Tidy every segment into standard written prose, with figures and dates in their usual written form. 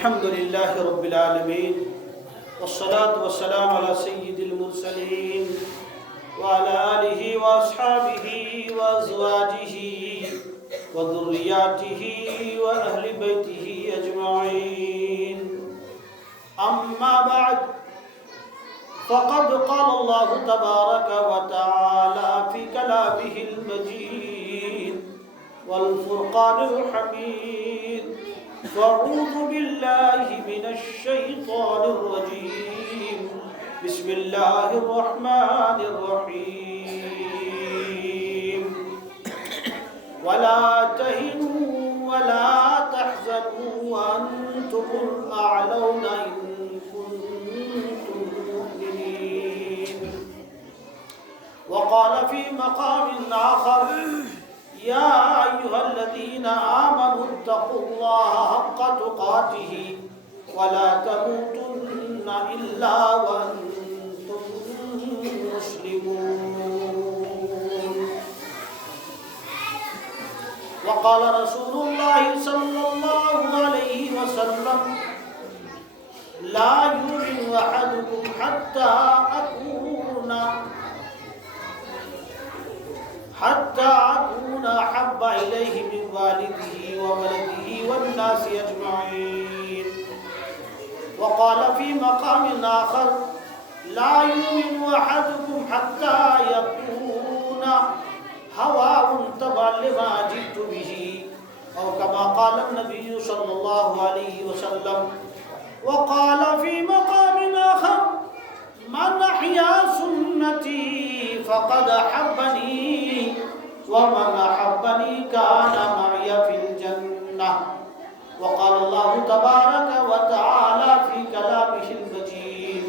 الحمد لله رب العالمين والصلاة والسلام على سيد المرسلين وعلى آله وأصحابه وأزواجه وذرياته وأهل بيته أجمعين. أما بعد، فقد قال الله تبارك وتعالى في كلامه المجيد والفرقان الحميد: فأعوذ بالله من الشيطان الرجيم، بسم الله الرحمن الرحيم. ولا تهنوا ولا تحزنوا وأنتم الأعلون إن كنتم مؤمنين. وقال في مقام آخر: يا أيها الذين آمنوا اتقوا الله حق تقاته ولا تموتن إلا وأنتم مسلمون. وقال رسول الله صلى الله عليه وسلم: لا يؤمن أحدكم حتى أكون أحب إليه من والده وولده والناس أجمعين. وقال في مقام آخر: لا يؤمن أحدكم حتى يكون هواه تبعا لما جئت به، أو كما قال النبي صلى الله عليه وسلم. وقال في مقام آخر: من أحيا سنتي فقد أحبني ومن أحبني كان معي في الجنة. وقال الله تبارك وتعالى في كلامه المجيد: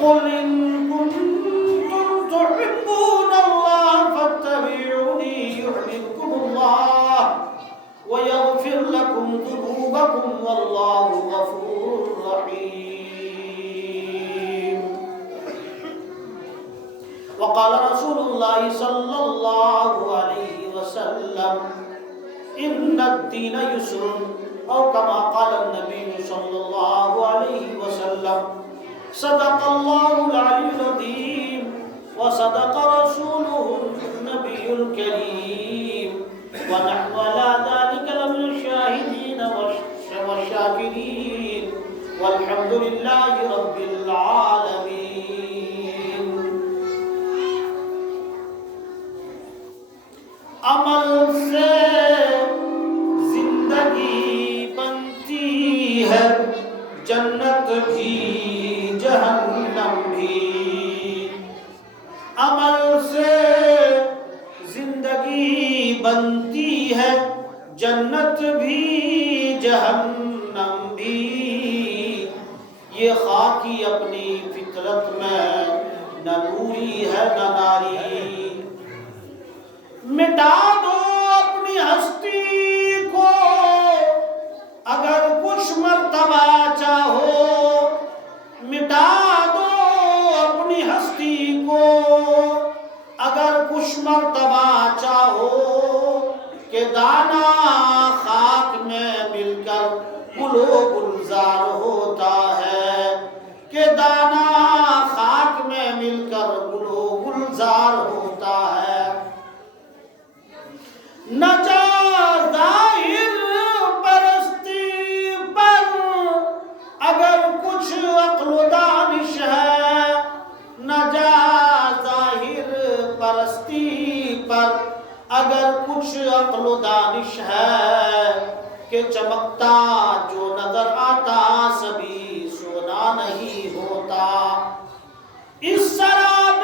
قل إن كنتم تحبون الله فاتبعوني يحببكم الله ويغفر لكم ذنوبكم والله غفور رحيم. وقال رسول الله صلى الله عليه وسلم: إن الدين يسر، أو كما قال النبي صلى الله عليه وسلم. صدق الله العلي العظيم وصدق رسوله النبي الكريم، ونحن على ذلك لمن الشاهدين والشاكرين، والحمد لله رب العالمين. عمل سے زندگی بنتی ہے، جنت بھی جہنم بھی. عمل سے زندگی بنتی ہے، جنت بھی جہنم بھی. یہ خاکی اپنی فطرت میں نہ نوری ہے نہ ناری. مٹا دو اپنی ہستی کو اگر کچھ مرتبہ چاہو. مٹا دو اپنی ہستی کو اگر کچھ مرتبہ چاہو. کہ دانا خاک میں مل کر گل و گلزار ہوتا ہے. کہ دانا خاک میں مل کر گل و گلزار ہوتا ہے. نہ جا ظاہر پرستی پر اگر کچھ عقل و دانش ہے. نہ جا ظاہر پرستی پر اگر کچھ عقل و دانش ہے. کہ چمکتا جو نظر آتا سبھی سونا نہیں ہوتا. اس سراب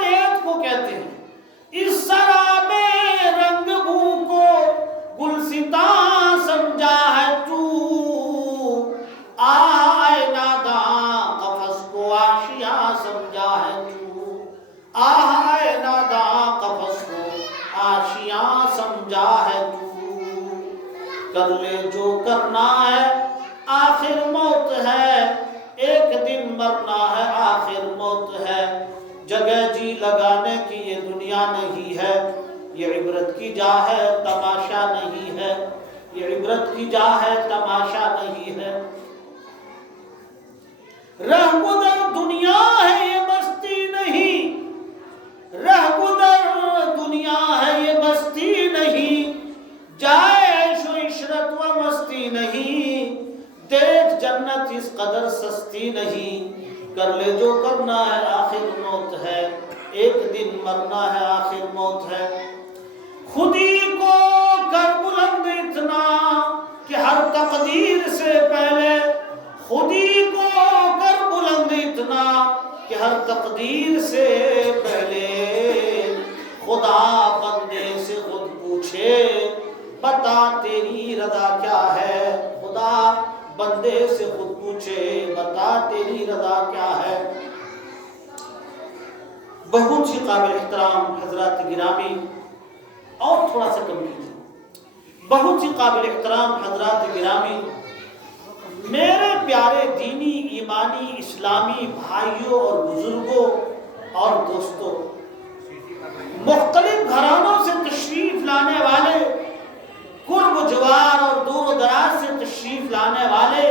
ریت کو کہتے ہیں. اس سراب رنگ بو کو گلستاں سمجھا ہے تو. آئے ناداں قفس کو آشیاں سمجھا ہے تو. آئے ناداں قفس کو آشیاں سمجھا ہے تو. کر لے جو کرنا ہے آخر موت ہے. ایک دن مرنا ہے آخر موت ہے. جگہ جی لگانے کی یہ دنیا نہیں ہے. یہ عبرت کی جا ہے تماشا نہیں ہے. یہ یہ عبرت کی جا ہے، تماشا نہیں ہے۔ رہ گزر دنیا ہے یہ بستی نہیں، رہ گزر دنیا ہے یہ بستی نہیں، جائے عیش و عشرت و مستی نہیں، دیکھ جنت اس قدر سستی نہیں، کر لے جو کرنا ہے آخر موت ہے، ایک دن مرنا ہے آخر موت ہے۔ خودی کو کر بلند اتنا کہ ہر تقدیر سے پہلے، خودی کو کر بلند اتنا کہ ہر تقدیر سے پہلے، خدا بندے سے خود پوچھے بتا تیری رضا کیا ہے، خدا بندے سے خود پوچھے بتا تیری رضا کیا ہے۔ بہت ہی قابل احترام حضرات گرامی، اور تھوڑا سا کم کیجیے، بہت ہی قابل احترام حضرات گرامی، میرے پیارے دینی ایمانی اسلامی بھائیوں اور بزرگوں اور دوستوں، مختلف گھرانوں سے تشریف لانے والے، قرب و جوار اور دور و دراز سے تشریف لانے والے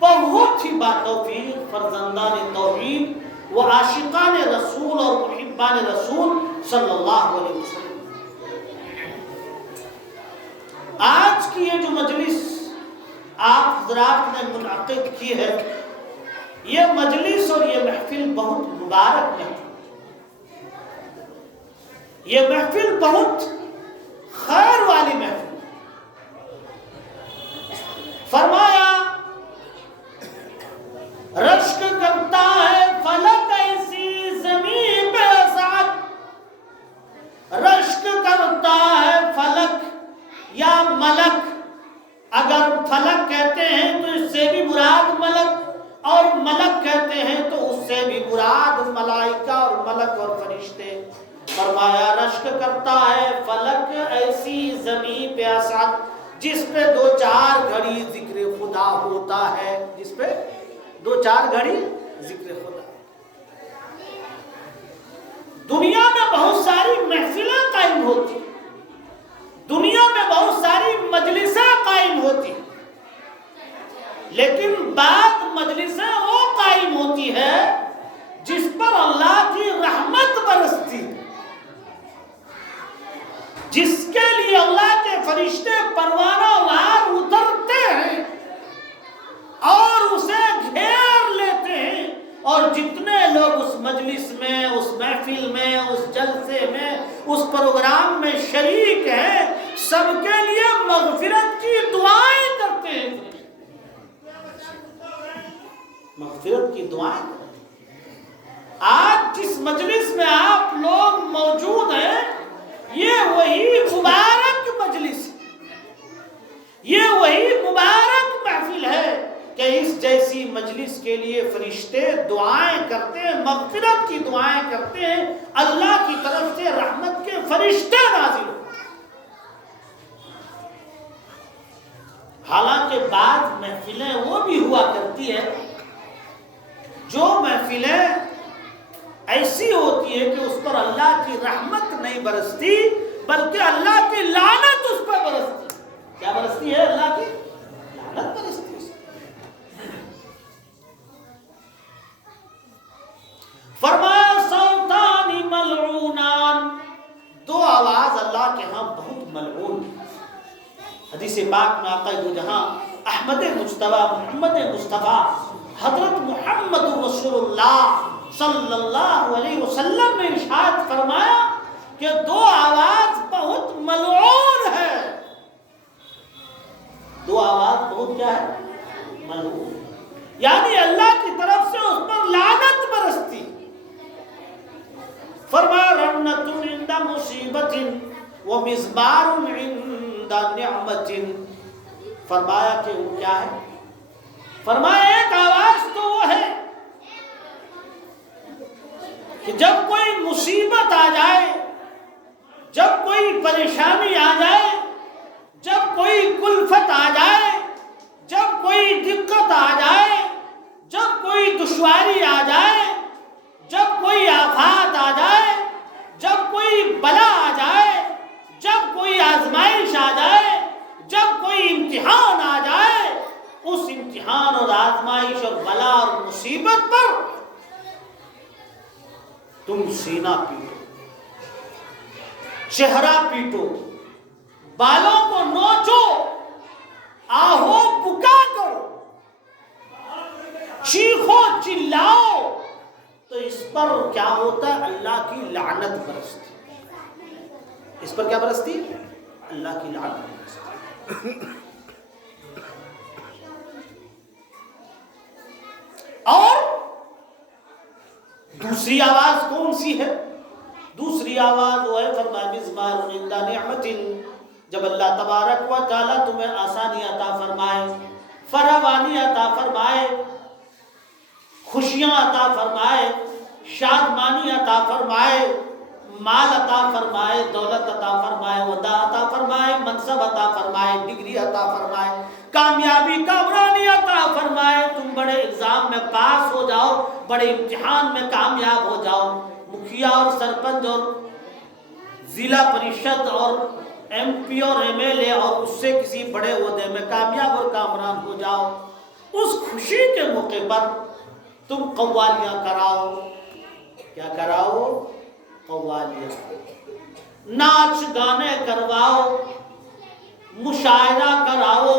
بہت ہی باتوفیق فرزندان توحید و عاشقان رسول اور محبان رسول صلی اللہ علیہ وسلم، آج کی یہ جو مجلس آپ حضرات نے منعقد کی ہے، یہ مجلس اور یہ محفل بہت مبارک محفل، یہ محفل بہت خیر والی محفل۔ فرمایا رشک کرتا ہے فلک ایسی زمین پہ ساتھ، رشک کرتا ہے فلک یا ملک، اگر فلک کہتے ہیں تو اس سے بھی مراد ملک، اور ملک کہتے ہیں تو اس سے بھی مراد ملائکہ اور ملک اور فرشتے۔ فرمایا رشک کرتا ہے فلک ایسی زمین پہ اسد، جس پہ دو چار گھڑی ذکر خدا ہوتا ہے، جس پہ دو چار گھڑی ذکر خدا۔ دنیا میں بہت ساری محفلیں قائم ہوتی، دنیا میں بہت ساری مجلسیں قائم ہوتی، لیکن بعض مجلسیں وہ قائم ہوتی ہے جس پر اللہ کی رحمت برستی، جس کے لیے اللہ کے فرشتے پروانہ وار اترتے ہیں اور اسے گھیر لیتے ہیں، اور جتنے لوگ اس مجلس میں، اس محفل میں، اس جلسے میں، اس پروگرام میں شریک ہیں، سب کے لیے مغفرت کی دعائیں کرتے ہیں، مغفرت کی دعائیں کرتے ہیں۔ آج جس مجلس میں آپ لوگ موجود ہیں، یہ وہی مبارک مجلس، یہ وہی مبارک محفل ہے کہ اس جیسی مجلس کے لیے فرشتے دعائیں کرتے ہیں، مغفرت کی دعائیں کرتے ہیں، اللہ کی طرف سے رحمت کے فرشتے نازل ہوتے ہیں۔ حالانکہ بعض محفلیں وہ بھی ہوا کرتی ہے جو محفلیں ایسی ہوتی ہے کہ اس پر اللہ کی رحمت نہیں برستی، بلکہ اللہ کی لعنت اس پر برستی۔ کیا برستی ہے؟ اللہ کی لعنت برستی۔ فرمایا صوتان ملعونان، دو آواز اللہ کے ہاں بہت ملعون۔ حدیث پاک میں آقا دو جہاں احمد مجتبی محمد مصطفیٰ حضرت محمد رسول اللہ صلی اللہ علیہ وسلم نے ارشاد فرمایا کہ دو آواز بہت ملعون ہے، دو آواز بہت کیا ہے؟ ملعون، یعنی اللہ کی طرف سے اس پر لعنت برستی۔ فرمایا رنت عند مصیبت ومزمار عند نعمت، فرمایا کہ وہ کیا ہے؟ فرمایا ایک آواز تو وہ ہے کہ جب کوئی مصیبت آ جائے، جب کوئی پریشانی آ جائے، جب کوئی کلفت آ جائے، جب کوئی دقت آ جائے، جب کوئی دشواری آ جائے، جب کوئی آفات آ جائے، جب کوئی بلا آ جائے، جب کوئی آزمائش آ جائے، جب تم سینہ پیٹو، چہرہ پیٹو، بالوں کو نوچو، آہو بکا کرو، چیخو چلاؤ، تو اس پر کیا ہوتا ہے؟ اللہ کی لعنت برستی۔ اس پر کیا برستی؟ اللہ کی لعنت برستی۔ اور دوسری آواز کون سی ہے؟ دوسری آواز وہ ہے فرمایا مزمار عند نعمت، جب اللہ تبارک و تعالی تمہیں آسانی عطا فرمائے، فراوانی عطا فرمائے، خوشیاں عطا فرمائے، شادمانی عطا فرمائے، مال عطا فرمائے، دولت عطا فرمائے، ودا عطا فرمائے، منصب عطا فرمائے، ڈگری عطا فرمائے، کامیابی کامرانی عطا فرمائے، تم بڑے ایگزام میں پاس ہو جاؤ، بڑے امتحان میں کامیاب ہو جاؤ، مکھیا اور سرپنچ اور ضلع پریشد اور ایم پی اور ایم ایل اے اور اس سے کسی بڑے عہدے میں کامیاب اور کامران ہو جاؤ، اس خوشی کے موقع پر تم قوالیاں کراؤ۔ کیا کراؤ؟ قوالیاں، ناچ گانے کرواؤ، مشاعرہ کراؤ،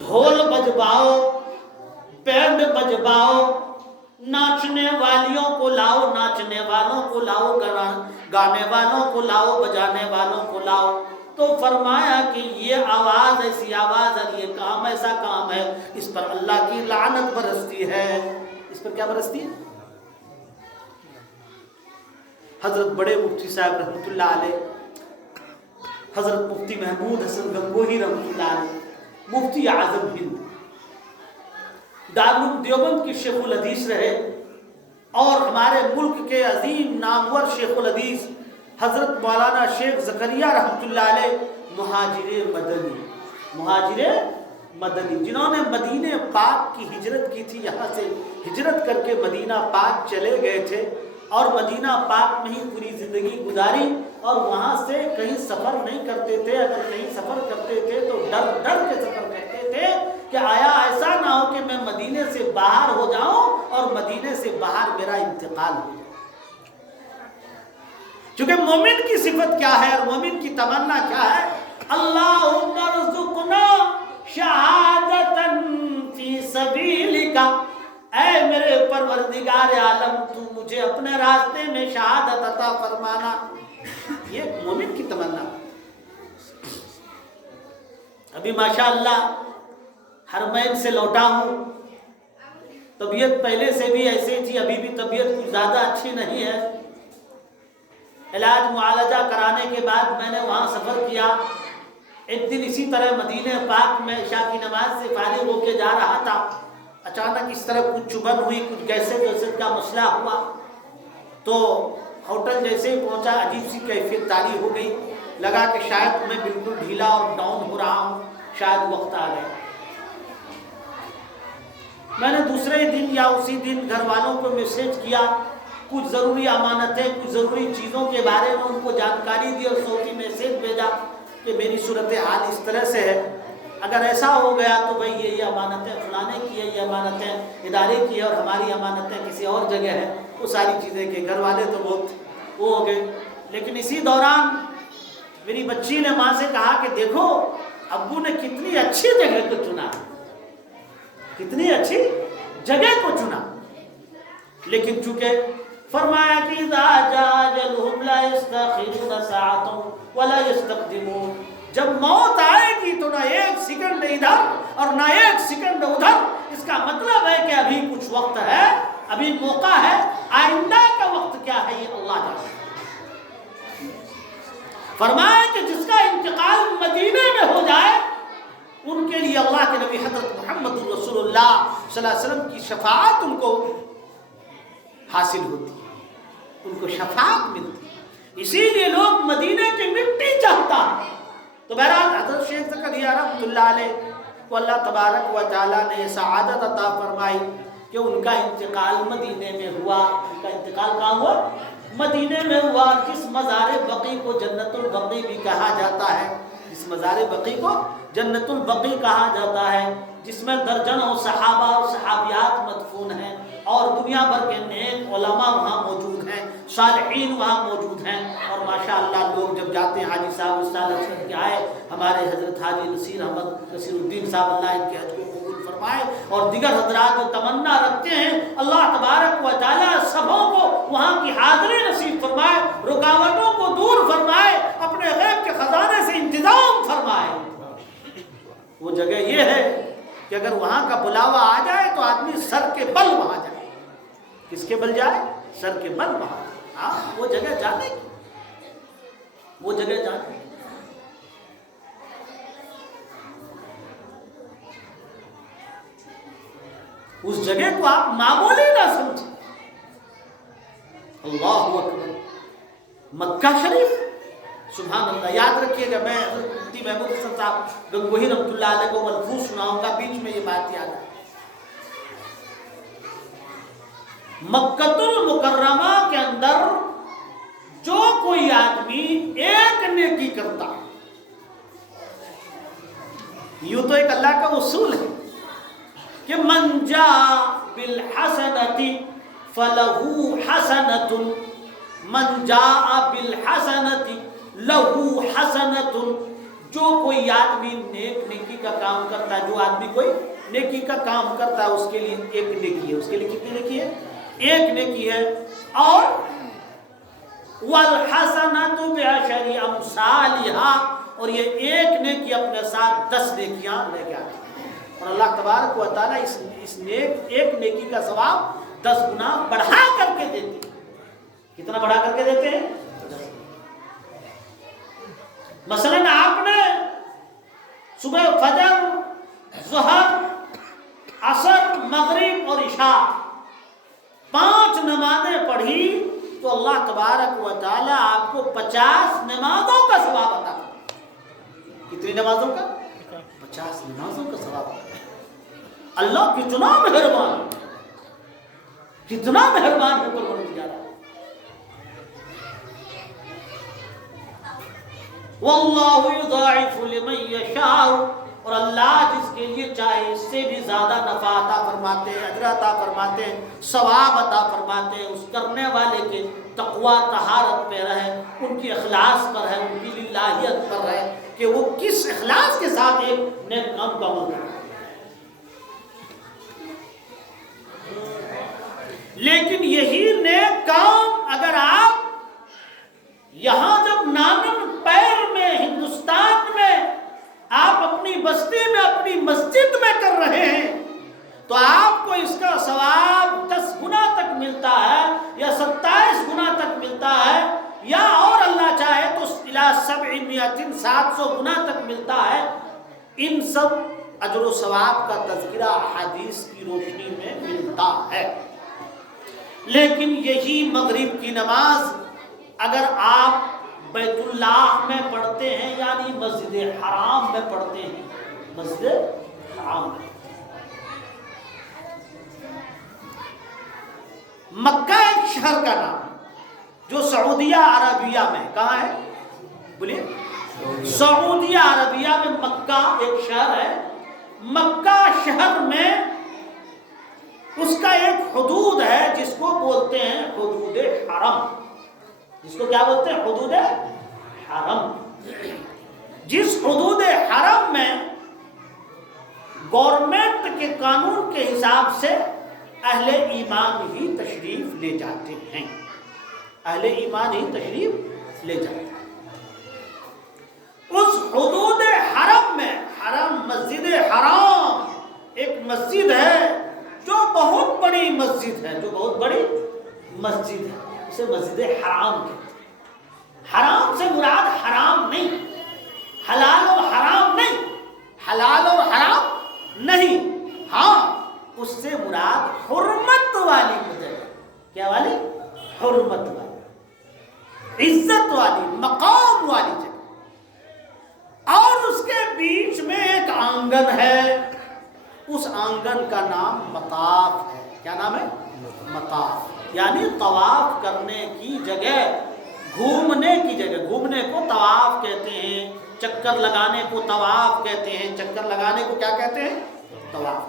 ڈھول بجواؤ، بینڈ بجواؤ، ناچنے والیوں کو لاؤ، ناچنے والوں کو لاؤ، گانے والوں کو لاؤ، بجانے والوں کو لاؤ۔ تو فرمایا کہ یہ آواز ایسی آواز ہے، یہ کام ایسا کام ہے، اس پر اللہ کی لعنت برستی ہے۔ اس پر کیا برستی ہے؟ حضرت بڑے مفتی صاحب رحمۃ اللہ علیہ، حضرت مفتی محمود حسن گنگوہی رحمۃ اللہ علیہ، مفتی اعظم ہند، دارالعلوم دیوبند کے شیخ الحدیث رہے، اور ہمارے ملک کے عظیم نامور شیخ الحدیث حضرت مولانا شیخ زکریا رحمۃ اللہ علیہ، مہاجر مدنی، جنہوں نے مدینہ پاک کی ہجرت کی تھی، یہاں سے ہجرت کر کے مدینہ پاک چلے گئے تھے اور مدینہ پاک میں ہی پوری زندگی گزاری، اور وہاں سے کہیں سفر نہیں کرتے تھے، اگر کہیں سفر کرتے تھے تو ڈر ڈر کے سفر کرتے تھے کہ آیا ایسا نہ ہو کہ میں مدینے سے باہر ہو جاؤں اور مدینے سے باہر میرا انتقال ہو جائے۔ چونکہ مومن کی صفت کیا ہے اور مومن کی تمنا کیا ہے؟ اللہم ارزقنا شہادتا فی سبیلک، اے میرے پروردگار عالم تو مجھے اپنے راستے میں شہادت عطا فرمانا۔ یہ مومن کی تمنا۔ ابھی ماشاءاللہ حرمین سے لوٹا ہوں، طبیعت پہلے سے بھی ایسے تھی، ابھی بھی طبیعت کچھ زیادہ اچھی نہیں ہے۔ علاج معالجہ کرانے کے بعد میں نے وہاں سفر کیا۔ ایک دن اسی طرح مدینہ پاک میں عشاء کی نماز سے فارغ ہو کے جا رہا تھا، اچانک اس طرح کچھ چبھن ہوئی، کچھ گیسے کا مسئلہ ہوا، تو ہوٹل جیسے ہی پہنچا عجیب سی کیفیت طاری ہو گئی، لگا کہ شاید میں بالکل ڈھیلا اور ڈاؤن ہو رہا ہوں، شاید وقت آ گیا۔ میں نے دوسرے دن یا اسی دن گھر والوں کو میسج کیا، کچھ ضروری امانتیں، کچھ ضروری چیزوں کے بارے میں ان کو جانکاری دی اور صوتی میسج بھیجا کہ میری صورتحال اس طرح سے ہے، اگر ایسا ہو گیا تو بھئی یہ امانتیں فلانے کی ہے، یہ امانتیں ادارے کی ہے اور ہماری امانتیں کسی اور جگہ ہے، وہ ساری چیزیں کہ گھر والے تو بہت وہ ہو گئے۔ لیکن اسی دوران میری بچی نے ماں سے کہا کہ دیکھو ابو نے کتنی اچھی جگہ کو چنا، کتنی اچھی جگہ کو چنا، لیکن چونکہ فرمایا کہ اذا جاء اجلهم لا يستأخرون ساعة ولا يستقدمون، جب موت آئے گی تو نہ ایک سیکنڈ ادھر اور نہ ایک سیکنڈ ادھر، اس کا مطلب ہے کہ ابھی کچھ وقت ہے، ابھی موقع ہے، آئندہ کا وقت کیا ہے یہ اللہ جانتا ہے۔ فرمایا کہ جس کا انتقال مدینے میں ہو جائے ان کے لیے اللہ کے نبی حضرت محمد رسول اللہ صلی اللہ علیہ وسلم کی شفاعت ان کو حاصل ہوتی ہے، ان کو شفاعت ملتی ہے، اسی لیے لوگ مدینے کی مٹی چاہتا ہے۔ تو بہرحال حضرت شیخ زکریا رحمۃ اللہ علیہ کو اللہ تبارک و تعالیٰ نے یہ سعادت عطا فرمائی کہ ان کا انتقال مدینے میں ہوا۔ ان کا انتقال کہاں ہوا؟ مدینے میں ہوا، جس مزار بقیع کو جنت البقیع بھی کہا جاتا ہے، جس مزار بقیع کو جنت البقیع کہا جاتا ہے، جس میں درجنوں صحابہ اور صحابیات مدفون ہیں، اور دنیا بھر کے نیک علماء وہاں موجود ہیں، صالحین وہاں موجود ہیں، اور ماشاءاللہ لوگ جب جاتے ہیں، حاجی صاحب اس سال حج کر کے آئے، ہمارے حضرت حاجی نصیر احمد نصیر الدین صاحب، اللہ ان کے حج کو قبول فرمائے، اور دیگر حضرات جو تمنا رکھتے ہیں، اللہ تبارک و تعالی سبوں کو وہاں کی حاضری نصیب فرمائے، رکاوٹوں کو دور فرمائے، اپنے غیب کے خزانے سے انتظام فرمائے۔ وہ جگہ یہ ہے کہ اگر وہاں کا بلاوا آ جائے تو آدمی سر کے بل وہاں جائے۔ کس کے بل جائے؟ سر کے بل وہاں۔ ہاں، وہ جگہ جانے کی، وہ جگہ جانے کی۔ اس جگہ کو آپ معمولی نہ سمجھیں۔ اللہ اکبر، مکہ شریف، سبحان اللہ۔ یاد رکھیے گا، میں مفتی محمود حسن صاحب گنگوہی رحمۃ اللہ علیہ کو ملفوظ سناؤں گا، بیچ میں یہ بات یاد ہے۔ مکہ المکرمہ کے اندر جو کوئی آدمی ایک نیکی کرتا، یوں تو ایک اللہ کا اصول ہے کہ من جاء بالحسنۃ فلہ حسنۃ، من جاء بالحسنۃ لہو حسنۃ، جو کوئی آدمی نیکی کا کام کرتا ہے، جو آدمی کوئی نیکی کا کام کرتا ہے، اس کے لیے ایک نیکی ہے۔ اس کے لیے کتنی نیکی ہے؟ ایک نیکی ہے۔ اور والحسنۃ بعشر امثالها، اور یہ ایک نیکی اپنے ساتھ 10 نیکیاں لے کے آتی ہے، اور اللہ تبارک و تعالیٰ اس ایک نیکی کا ثواب 10 گنا بڑھا کر کے دیتے ہیں۔ کتنا بڑھا کر کے دیتے ہیں؟ مثلا آپ نے صبح فجر، ظہر، عصر، مغرب اور عشاء 5 نمازیں پڑھی تو اللہ تبارک و تعالیٰ آپ کو 50 نمازوں کا ثواب عطا کرے۔ کتنی نمازوں کا؟ 50 نمازوں کا ثواب عطا کرے۔ اللہ کتنا مہربان، کتنا مہربان ہے پروردگار۔ واللہ یضاعف لمن یشاء، اور اللہ جس کے لیے چاہے اس سے بھی زیادہ نفع عطا فرماتے ہیں، اجر عطا فرماتے ہیں، ثواب عطا فرماتے ہیں۔ اس کرنے والے کے تقوی طہارت پہ رہے، ان کی اخلاص پر ہے، ان کی للہیت پر ہے کہ وہ کس اخلاص کے ساتھ ایک نیک کام کا عمل کرتے ہیں۔ لیکن یہی نیک کام اگر آپ یہاں جب نامن پیر میں، ہندوستان میں، آپ اپنی بستی میں، اپنی مسجد میں کر رہے ہیں تو آپ کو اس کا ثواب 10 گنا تک ملتا ہے، یا 27 گنا تک ملتا ہے، یا اور اللہ چاہے تو الی 700 گنا تک ملتا ہے۔ ان سب اجر و ثواب کا تذکرہ احادیث کی روشنی میں ملتا ہے۔ لیکن یہی مغرب کی نماز اگر آپ بیت اللہ میں پڑھتے ہیں، یعنی مسجد حرام میں پڑھتے ہیں، مسجد حرام میں، مکہ ایک شہر کا نام جو سعودیہ عربیہ میں، کہاں ہے بولیے؟ سعودیہ عربیہ میں مکہ ایک شہر ہے۔ مکہ شہر میں اس کا ایک حدود ہے جس کو بولتے ہیں حدود حرم۔ جس کو کیا بولتے ہیں؟ حدود حرم۔ جس حدود حرم میں گورنمنٹ کے قانون کے حساب سے اہل ایمان ہی تشریف لے جاتے ہیں، اہل ایمان ہی تشریف لے جاتے ہیں۔ اس حدود حرم میں، حرم مسجد حرام ایک مسجد ہے جو بہت بڑی مسجد ہے، جو بہت بڑی مسجد ہے، اسے مسجد حرام کہتے ہیں۔ حرام سے مراد حرام نہیں، حلال اور حرام نہیں، حلال اور حرام نہیں، ہاں اس سے مراد حرمت والی جگہ۔ کیا والی؟ حرمت والی، عزت والی، مقام والی جگہ۔ اور اس کے بیچ میں ایک آنگن ہے، اس آنگن کا نام مطاف ہے۔ کیا نام ہے؟ مطاف، یعنی طواف کرنے کی جگہ، گھومنے کی جگہ۔ گھومنے کو طواف کہتے ہیں، چکر لگانے کو طواف کہتے ہیں، چکر لگانے کو کیا کہتے ہیں؟ طواف۔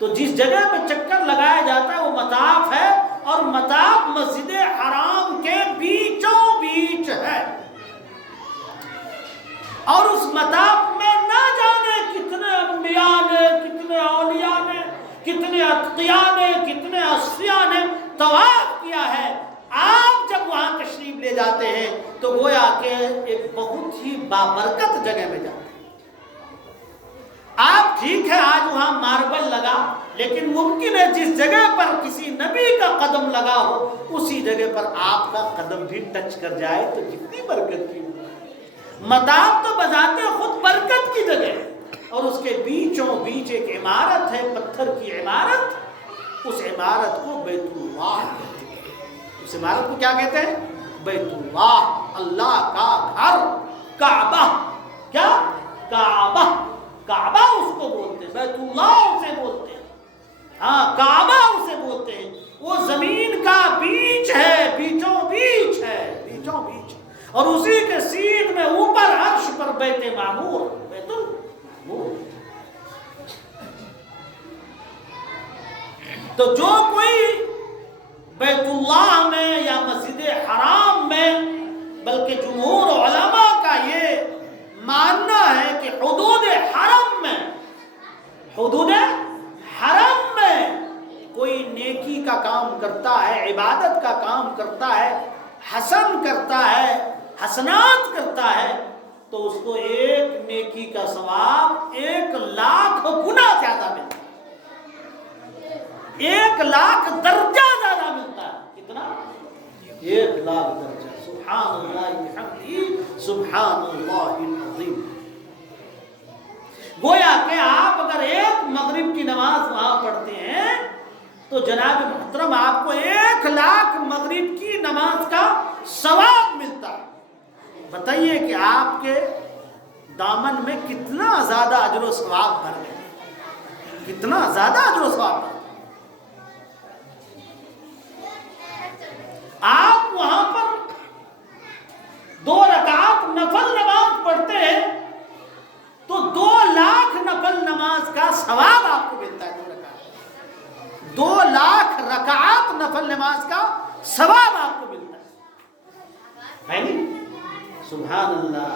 تو جس جگہ پہ چکر لگایا جاتا ہے وہ مطاف ہے، اور مطاف مسجد حرام کے بیچوں بیچ ہے، اور اس مطاف میں نہ جانے کتنے انبیاء نے، کتنے اولیاء نے، کتنے اتقیاء نے، کتنے اصفیاء نے طواف کیا ہے۔ آپ جب وہاں تشریف لے جاتے ہیں تو گویا کہ ایک بہت ہی بابرکت جگہ میں جاتے ہیں۔ آپ ٹھیک ہے آج وہاں ماربل لگا، لیکن ممکن ہے جس جگہ پر کسی نبی کا قدم لگا ہو اسی جگہ پر آپ کا قدم بھی ٹچ کر جائے تو کتنی برکت کی۔ مطاف تو بذات خود برکت کی جگہ ہے، اور اس کے بیچوں بیچ ایک عمارت ہے، پتھر کی عمارت، اس عمارت کو بیت اللہ کہتے ہیں۔ اس عمارت کو کیا کہتے ہیں؟ بیت اللہ، اللہ کا گھر، کعبہ۔ کیا؟ کعبہ، کعبہ اس کو بولتے ہیں، بیت اللہ اسے بولتے ہیں، ہاں کعبہ اسے بولتے ہیں۔ وہ زمین کا بیچ ہے، بیچوں بیچ ہے، بیچوں بیچ، اور اسی کے سیدھ میں اوپر عرش پر بیت معمور، بیت المعمور۔ تو جو کوئی بیت اللہ میں یا مسجد حرام میں، بلکہ جمہور علماء کا یہ ماننا ہے کہ حدود حرم میں، حدود حرم میں کوئی نیکی کا کام کرتا ہے، عبادت کا کام کرتا ہے، حسن کرتا ہے، حسنات کرتا ہے، تو اس کو ایک نیکی کا ثواب 1,00,000 گنا زیادہ ملتا ہے، 1,00,000 درجہ زیادہ ملتا ہے۔ کتنا؟ 1,00,000 درجہ۔ سبحان اللہ بحمدہ، سبحان اللہ العظیم۔ گویا کہ آپ اگر ایک مغرب کی نماز وہاں پڑھتے ہیں تو جناب محترم آپ کو 1,00,000 مغرب کی نماز کا ثواب ملتا ہے۔ بتائیے کہ آپ کے دامن میں کتنا زیادہ اجر و ثواب بھر گئے، کتنا زیادہ اجر و ثواب بھر گئے۔ آپ وہاں پر 2 رکعات نفل نماز پڑھتے ہیں تو 2,00,000 نفل نماز کا ثواب آپ کو ملتا ہے۔ 2,00,000 رکعات نفل نماز کا ثواب آپ کو ملتا ہے نہیں؟ سبحان اللہ۔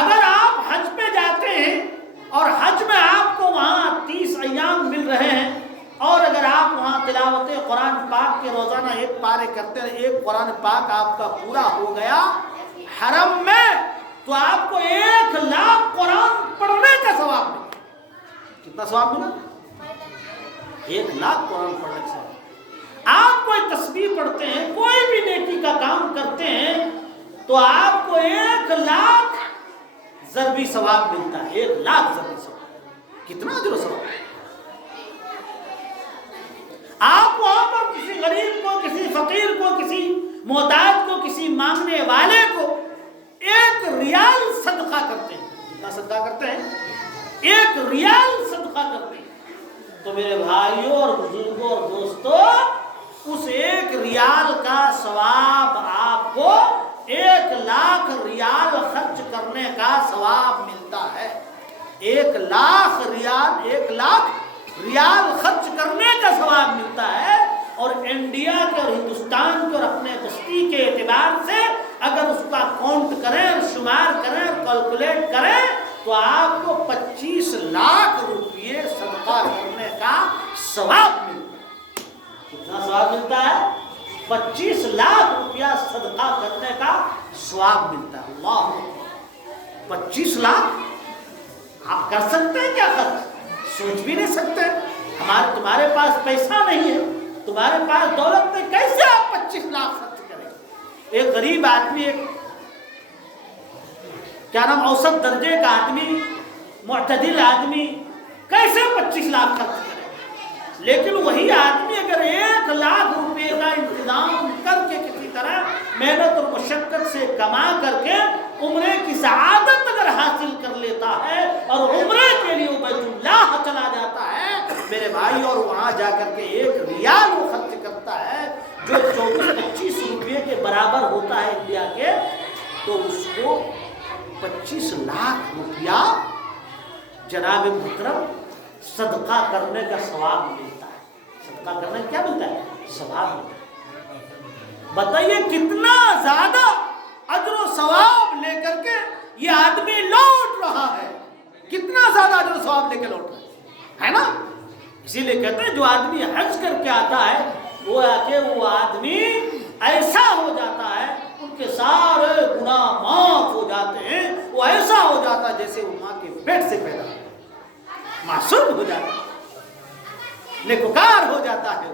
اگر آپ حج پہ جاتے ہیں اور حج میں آپ کو وہاں 30 ایام مل رہے ہیں، اور اگر آپ وہاں تلاوت قرآن پاک کے روزانہ 1 پارے کرتے ہیں، 1 قرآن پاک آپ کا پورا ہو گیا حرم میں، تو آپ کو 1,00,000 قرآن پڑھنے کا ثواب ملا۔ کتنا ثواب ملا؟ 1,00,000 قرآن پڑھنے کا ثواب۔ آپ کوئی تسبیح پڑھتے ہیں، کوئی بھی نیکی کا کام کرتے ہیں، تو آپ کو 1,00,000 ضربی ثواب ملتا ہے، 1,00,000 ضربی ثواب۔ کتنا اجر و ثواب۔ آپ وہاں پر کسی غریب کو، کسی فقیر کو، کسی محتاج کو، کسی مانگنے والے کو 1 ریال صدقہ کرتے ہیں۔ کتنا صدقہ کرتے ہیں؟ 1 ریال صدقہ کرتے ہیں۔ تو میرے بھائیوں اور بزرگوں اور دوستوں، اس 1 ریال کا ثواب آپ کو 1,00,000 ریال خرچ کرنے کا ثواب ملتا ہے۔ 1,00,000 ریال، 1,00,000 ریال خرچ کرنے کا ثواب ملتا ہے۔ اور انڈیا کے اور ہندوستان کے اور اپنے بستی کے اعتبار سے اگر اس کا کاؤنٹ کریں اور شمار کریں اور کیلکولیٹ کریں تو آپ کو 25,00,000 روپئے صدقہ کرنے کا ثواب ملتا ہے۔ کتنا ثواب ملتا ہے؟ 25,00,000 روپیہ صدقہ کرنے کا ثواب ملتا ہے۔ اللہ، 25,00,000 آپ کر سکتے ہیں کیا خرچ؟ سوچ بھی نہیں سکتے۔ تمہارے پاس پیسہ نہیں ہے، تمہارے پاس دولت نہیں، کیسے آپ 25,00,000 خرچ کریں؟ ایک غریب آدمی، ایک کیا نام اوسط درجے کا آدمی، معتدل آدمی کیسے 25,00,000 خرچ کرے؟ لیکن وہی آدمی اگر 1,00,000 روپے کا انتظام کر کے کسی طرح محنت اور مشقت سے کما کر کے عمرے کی سعادت اگر حاصل کر لیتا ہے اور عمرے کے لیے بیت اللہ چلا جاتا ہے میرے بھائی، اور وہاں جا کر کے 1 ریال وہ خرچ کرتا ہے جو 24-25 روپے کے برابر ہوتا ہے انڈیا کے، تو اس کو 25,00,000 روپیہ جناب محترم صدقہ کرنے کا ثواب ملتا ہے. صدقہ کرنے کا کیا ملتا ہے؟ ثواب ملتا ہے. بتائیے کتنا زیادہ اجر و ثواب لے کر کے یہ آدمی لوٹ رہا ہے. کتنا زیادہ اجر و ثواب لے کے لوٹ رہا ہے نا. اسی لیے کہتے ہیں جو آدمی حج کر کے آتا ہے وہ آدمی ایسا ہو جاتا ہے، ان کے سارے گناہ معاف ہو جاتے ہیں. وہ ایسا ہو جاتا ہے جیسے وہ ماں کے پیٹ سے پیدا ہوا، معصوم ہو جاتا ہے، نیکوکار ہو جاتا ہے.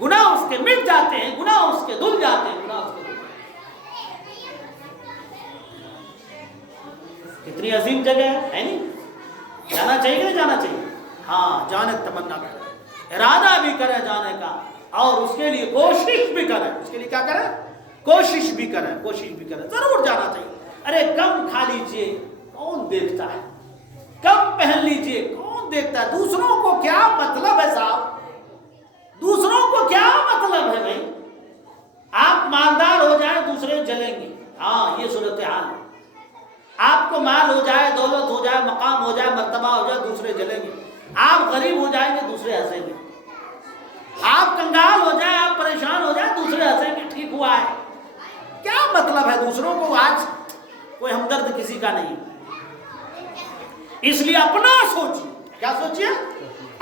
گناہ اس کے مٹ جاتے ہیں، گناہ اس کے دھل جاتے ہیں، گناہ اس کے دھل. کتنی عظیم جگہ ہے نہیں؟ جانا چاہیے کہ نہیں جانا چاہیے؟ ہاں، جانے تمنا کرے، ارادہ بھی کرے جانے کا، اور اس کے لیے کوشش بھی کرے. اس کے لیے کیا کرے؟ کوشش بھی کرے، کوشش بھی کرے. ضرور جانا چاہیے. ارے کم کھا لیجئے، کون دیکھتا ہے؟ کم پہن لیجئے، کون دیکھتا ہے؟ دوسروں کو کیا مطلب ہے صاحب؟ دوسروں کو کیا مطلب ہے بھائی؟ آپ مالدار ہو جائیں دوسرے جلیں گے. ہاں، یہ صورتحال ہے. آپ کو مال ہو جائے، دولت ہو جائے، مقام ہو جائے، مرتبہ ہو جائے، دوسرے جلیں گے. آپ غریب ہو جائیں گے، دوسرے ہنسیں گے. آپ کنگال ہو جائیں، آپ پریشان ہو جائیں، دوسرے ہنسیں گے ٹھیک ہوا ہے. کیا مطلب ہے دوسروں کو؟ آج کوئی ہمدرد کسی کا نہیں. اس لیے اپنا سوچیے. کیا سوچیے؟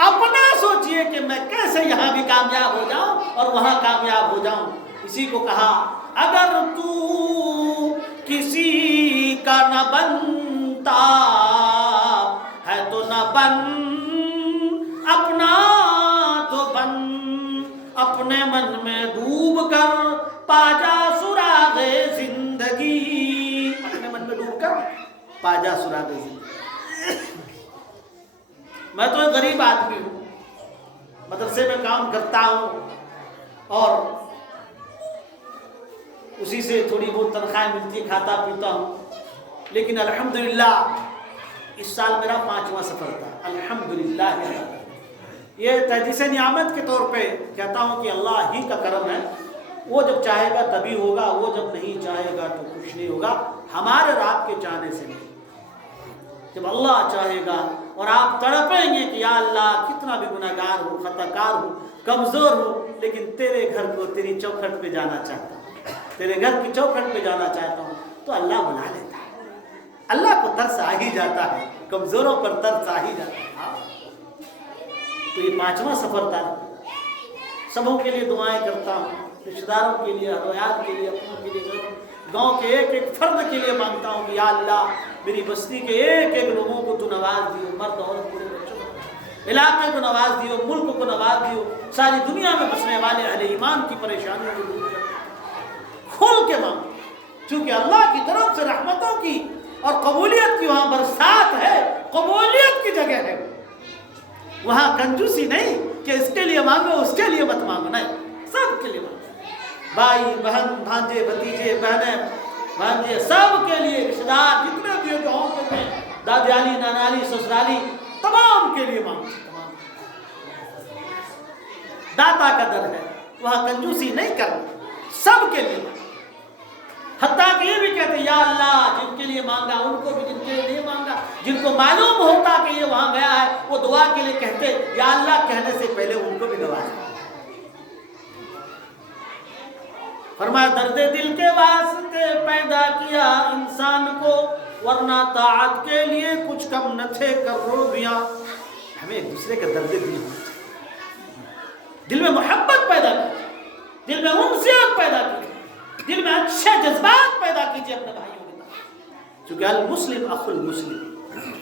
اپنا سوچیے کہ میں کیسے یہاں بھی کامیاب ہو جاؤں اور وہاں کامیاب ہو جاؤں. اسی کو کہا اگر تو کسی کا نہ بنتا ہے تو نہ بن، اپنا تو بن. اپنے من میں ڈوب کر پا جا سراغ زندگی. اپنے من میں ڈوب کر پا جا سراغ زندگی. میں تو ایک غریب آدمی ہوں، مدرسے میں کام کرتا ہوں اور اسی سے تھوڑی بہت تنخواہ ملتی ہے، کھاتا پیتا ہوں. لیکن الحمدللہ اس سال میرا 5واں سفر تھا. الحمدللہ یہ تحدیث نعمت کے طور پہ کہتا ہوں کہ اللہ ہی کا کرم ہے. وہ جب چاہے گا تبھی ہوگا، وہ جب نہیں چاہے گا تو کچھ نہیں ہوگا. ہمارے اور آپ کے چاہنے سے نہیں. جب اللہ چاہے گا اور آپ تڑپیں گے کہ یا اللہ کتنا بھی گناہگار ہوں، خطا کار ہوں، کمزور ہوں، لیکن تیرے گھر کو تیری چوکھٹ پہ جانا چاہتا ہوں، تیرے گھر کی چوکھٹ پہ جانا چاہتا ہوں، تو اللہ بلا لیتا ہے. اللہ کو ترس آ ہی جاتا ہے، کمزوروں پر ترس آ ہی جاتا ہے. تو یہ 5واں سفر تھا. سبوں کے لیے دعائیں کرتا ہوں، رشتہ داروں کے لیے، احباب کے لیے، اپنوں کے لیے، گاؤں کے ایک ایک فرد کے لیے مانگتا ہوں کہ یا اللہ میری بستی کے ایک ایک لوگوں کو تو نواز دیو، مرد عورت پورے بچوں کو، علاقے کو نواز دیو، ملک کو نواز دیو، ساری دنیا میں بسنے والے اہل ایمان کی پریشانیوں کو دور کر. کھول کے مانگ، چونکہ اللہ کی طرف سے رحمتوں کی اور قبولیت کی وہاں برسات ہے، قبولیت کی جگہ ہے. وہاں کنجوسی نہیں کہ اس کے لیے مانگو اس کے لیے مت مانگو، نہیں، سب کے لیے مانگو. بھائی بہن بھانجے بھتیجے بہنیں بھانجے سب کے لیے، رشتہ دار جتنے بھی ہو گاؤں میں، دادیالی نانالی سسرالی، تمام کے لیے مانگو. داتا کا در ہے، وہاں کنجوسی نہیں کرنا، سب کے لیے. حتیٰ کہ یہ بھی کہتے یا اللہ جن کے لیے مانگا ان کو بھی، جن کے لیے نہیں مانگا، جن کو معلوم ہوتا کہ یہ وہاں گیا ہے وہ دعا کے لیے کہتے یا اللہ کہنے سے پہلے ان کو بھی نواز. فرمایا درد دل کے واسطے پیدا کیا انسان کو، ورنہ طاعت کے لیے کچھ کم نہ تھے کروبیاں. ہمیں ایک دوسرے کا درد دل ہونا چاہیے، دل میں محبت پیدا کی، دل میں انسیت پیدا کی، دل میں اچھے جذبات پیدا کیجئے اپنے بھائیوں کے ساتھ. چونکہ المسلم اخو المسلم،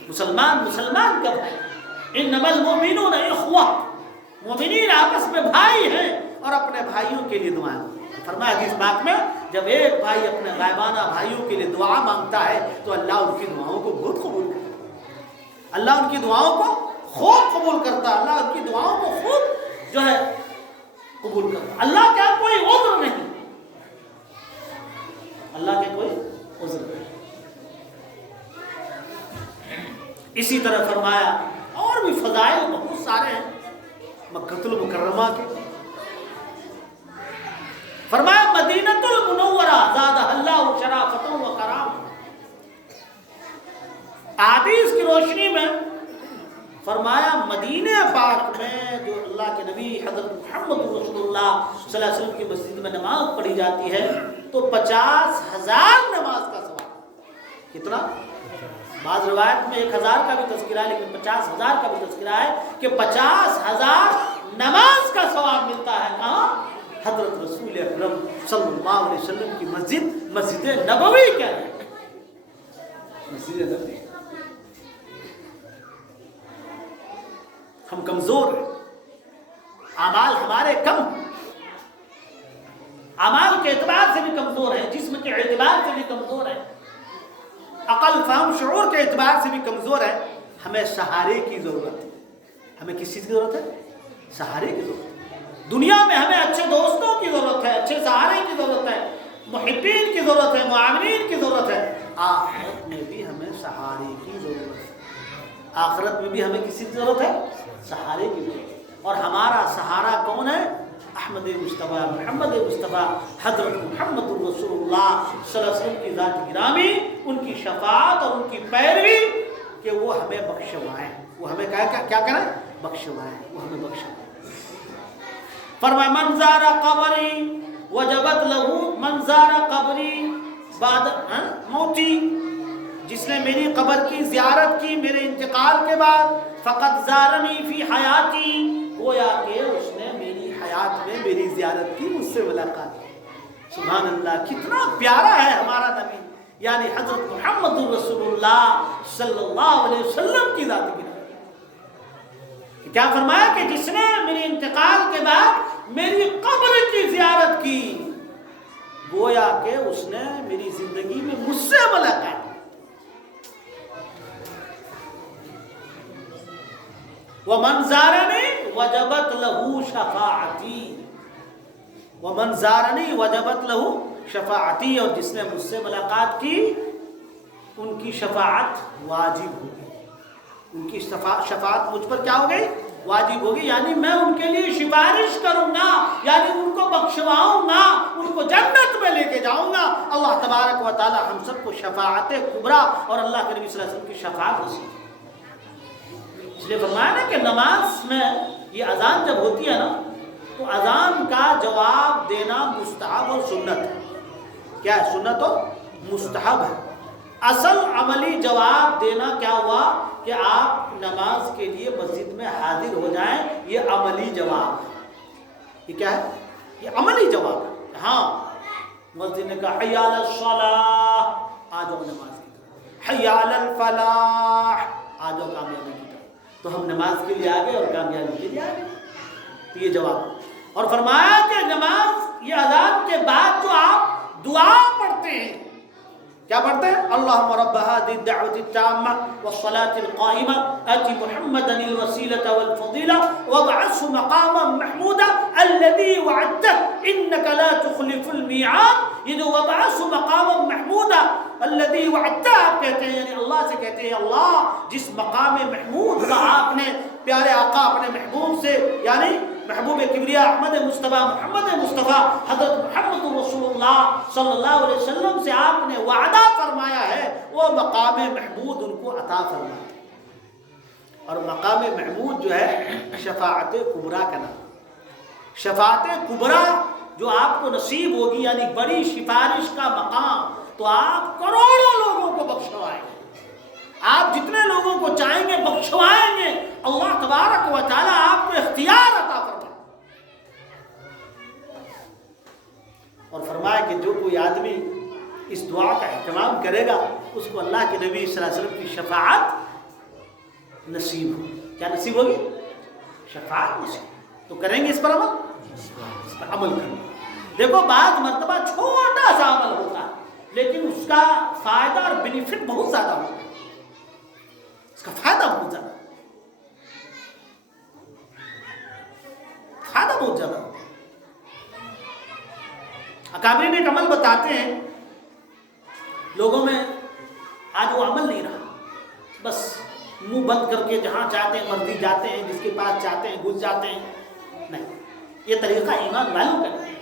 مسلمان مسلمان کا بھائی. انما المؤمنون اخوہ، مومنین آپس میں بھائی ہیں اور اپنے بھائیوں کے لیے دعائیں. فرمایا حدیث پاک میں جب ایک بھائی اپنے غائبانہ بھائیوں کے لیے دعا مانگتا ہے تو اللہ ان کی دعاؤں کو بہت قبول کرتا ہے. اللہ ان کی دعاؤں کو خوب قبول کرتا ہے. اللہ ان کی دعاؤں کو خوب جو ہے قبول کرتا ہے. اللہ کا کوئی عذر نہیں، اللہ کے کوئی عذر نہیں. اسی طرح فرمایا اور بھی فضائل بہت سارے ہیں مکہ المکرمہ کے. فرمایا مدینۃ المنورہ زادہ اللہ شرافۃ و کرام. حدیث کی روشنی میں فرمایا مدینہ پاک میں جو اللہ کے نبی حضرت محمد رسول اللہ صلی اللہ علیہ وسلم کی مسجد میں نماز پڑھی جاتی ہے تو 50,000 نماز کا ثواب. کتنا؟ بعض روایت میں 1,000 کا بھی تذکرہ ہے لیکن 50,000 کا بھی تذکرہ ہے کہ 50,000 نماز کا ثواب ملتا ہے. کہاں؟ حضرت رسول اکرم صلی اللہ علیہ وسلم کی مسجد، مسجد نبوی کیا ہے؟ مسجد نبوی. ہم کمزور ہیں، اعمال ہمارے کم، اعمال کے اعتبار سے بھی کمزور ہیں، جسم کے اعتبار سے بھی کمزور ہیں، عقل فہم شعور کے اعتبار سے بھی کمزور ہے. ہمیں سہارے کی ضرورت ہے. ہمیں کس چیز کی ضرورت ہے؟ سہارے کی ضرورت ہے. دنیا میں ہمیں اچھے دوستوں کی ضرورت ہے، اچھے سہارے کی ضرورت ہے، محبین کی ضرورت ہے، معاونین کی ضرورت ہے. آخرت میں بھی ہمیں سہارے کی ضرورت ہے. آخرت میں بھی ہمیں کسی کی ضرورت ہے؟ سہارے کی ضرورت ہے. اور ہمارا سہارا کون ہے؟ احمد مصطفیٰ، محمد مصطفیٰ، حضرت محمد رسول اللہ صلی اللہ علیہ وسلم کی ذات گرامی، ان کی شفاعت اور ان کی پیروی کہ وہ ہمیں بخشوائیں. وہ ہمیں کیا کریں؟ بخشوائیں. وہ ہمیں بخشوائیں. فرمایا من زار قبری وجبت لہو، من زار قبری بعد موتی، جس نے میری قبر کی زیارت کی میرے انتقال کے بعد، فقط زارنی فی حیاتی، گویا کہ اس نے میری حیات میں میری زیارت کی، مجھ سے ملاقات کی. سبحان اللہ، کتنا پیارا ہے ہمارا نبی، یعنی حضرت محمد رسول اللہ صلی اللہ علیہ وسلم کی ذات گرامی. کیا فرمایا کہ جس نے میری انتقال کے بعد میری قبر کی زیارت کی، گویا کہ اس نے میری زندگی میں مجھ سے ملاقات کی. وَمَنْ زَارَنِي وَجَبَتْ لَهُ شَفَاعَتِي، وَمَنْ زَارَنِي وَجَبَتْ لَهُ شَفَاعَتِي، اور جس نے مجھ سے ملاقات کی ان کی شفاعت واجب ہوگی. ان کی شفاعت مجھ پر کیا ہو گئی؟ واجب ہوگی. یعنی میں ان کے لیے سفارش کروں گا، یعنی ان کو بخشواؤں گا، ان کو جنت میں لے کے جاؤں گا. اللہ تبارک و تعالی ہم سب کو شفاعت کبریٰ اور اللہ کے نبی صلی اللہ علیہ وسلم کی شفاعت نصیب. اس لیے فرمایا نا کہ نماز میں یہ اذان جب ہوتی ہے نا تو اذان کا جواب دینا مستحب اور سنت ہے. کیا ہے؟ سنت اور مستحب ہے. اصل عملی جواب دینا کیا ہوا کہ آپ نماز کے لیے مسجد میں حاضر ہو جائیں. یہ عملی جواب ہے. یہ کیا ہے؟ یہ عملی جواب ہے. ہاں، مسجد نے کہا حی علی الصلاۃ، آ جاؤ نماز کی طرف. حی علی الفلاح، آ جاؤ کامیابی کی طرف. تو ہم نماز کے لیے آگے اور کامیابی کے لیے آگے. تو یہ جواب. اور فرمایا کہ نماز یہ اذان کے بعد جو آپ دعا پڑھتے ہیں، کیا پڑھتے ہیں؟ اللہم رب هذه الدعوة التامة والصلاة القائمة آت محمدا الوسيلة والفضيلة وابعثه مقاما محمودا الذي وعدته إنك لا تخلف الميعاد. یہ جو وابعثه مقاما محمودا الذي وعدته آپ کہتے ہیں، یعنی اللہ سے کہتے ہیں اللہ جس مقام محمود کا آپ نے پیارے آقا اپنے محبوب سے، یعنی محبوب کبریا احمد مصطفیٰ محمد مصطفیٰ حضرت محمد رسول اللہ صلی اللہ علیہ وسلم سے آپ نے وعدہ فرمایا ہے، وہ مقام محمود ان کو عطا فرمایا. اور مقام محمود جو ہے شفاعت کبریٰ کا نام. شفاعت کبریٰ جو آپ کو نصیب ہوگی، یعنی بڑی سفارش کا مقام، تو آپ کروڑوں لوگوں کو بخشوائیں گے. آپ جتنے لوگوں کو چاہیں گے بخشوائیں گے. اللہ تبارک و تعالیٰ آپ کو اختیار عطا فرمائے. اور فرمایا کہ جو کوئی آدمی اس دعا کا اہتمام کرے گا اس کو اللہ کے نبی صلی اللہ علیہ وسلم کی شفاعت نصیب ہوگی. کیا نصیب ہوگی؟ شفاعت نصیب. تو کریں گے اس پر عمل؟ اس پر عمل کریں. دیکھو بعض مرتبہ چھوٹا سا عمل ہوتا ہے لیکن اس کا فائدہ اور بینیفٹ بہت زیادہ ہوتا ہے. اس کا فائدہ بہت زیادہ، فائدہ بہت زیادہ ہوتا ہے. اکابرین ایک عمل بتاتے ہیں، لوگوں میں آج وہ عمل نہیں رہا، بس منہ بند کر کے جہاں چاہتے ہیں مرضی جاتے ہیں، جس کے پاس چاہتے ہیں گھس جاتے ہیں. نہیں، یہ طریقہ ایمان والوں کا نہیں.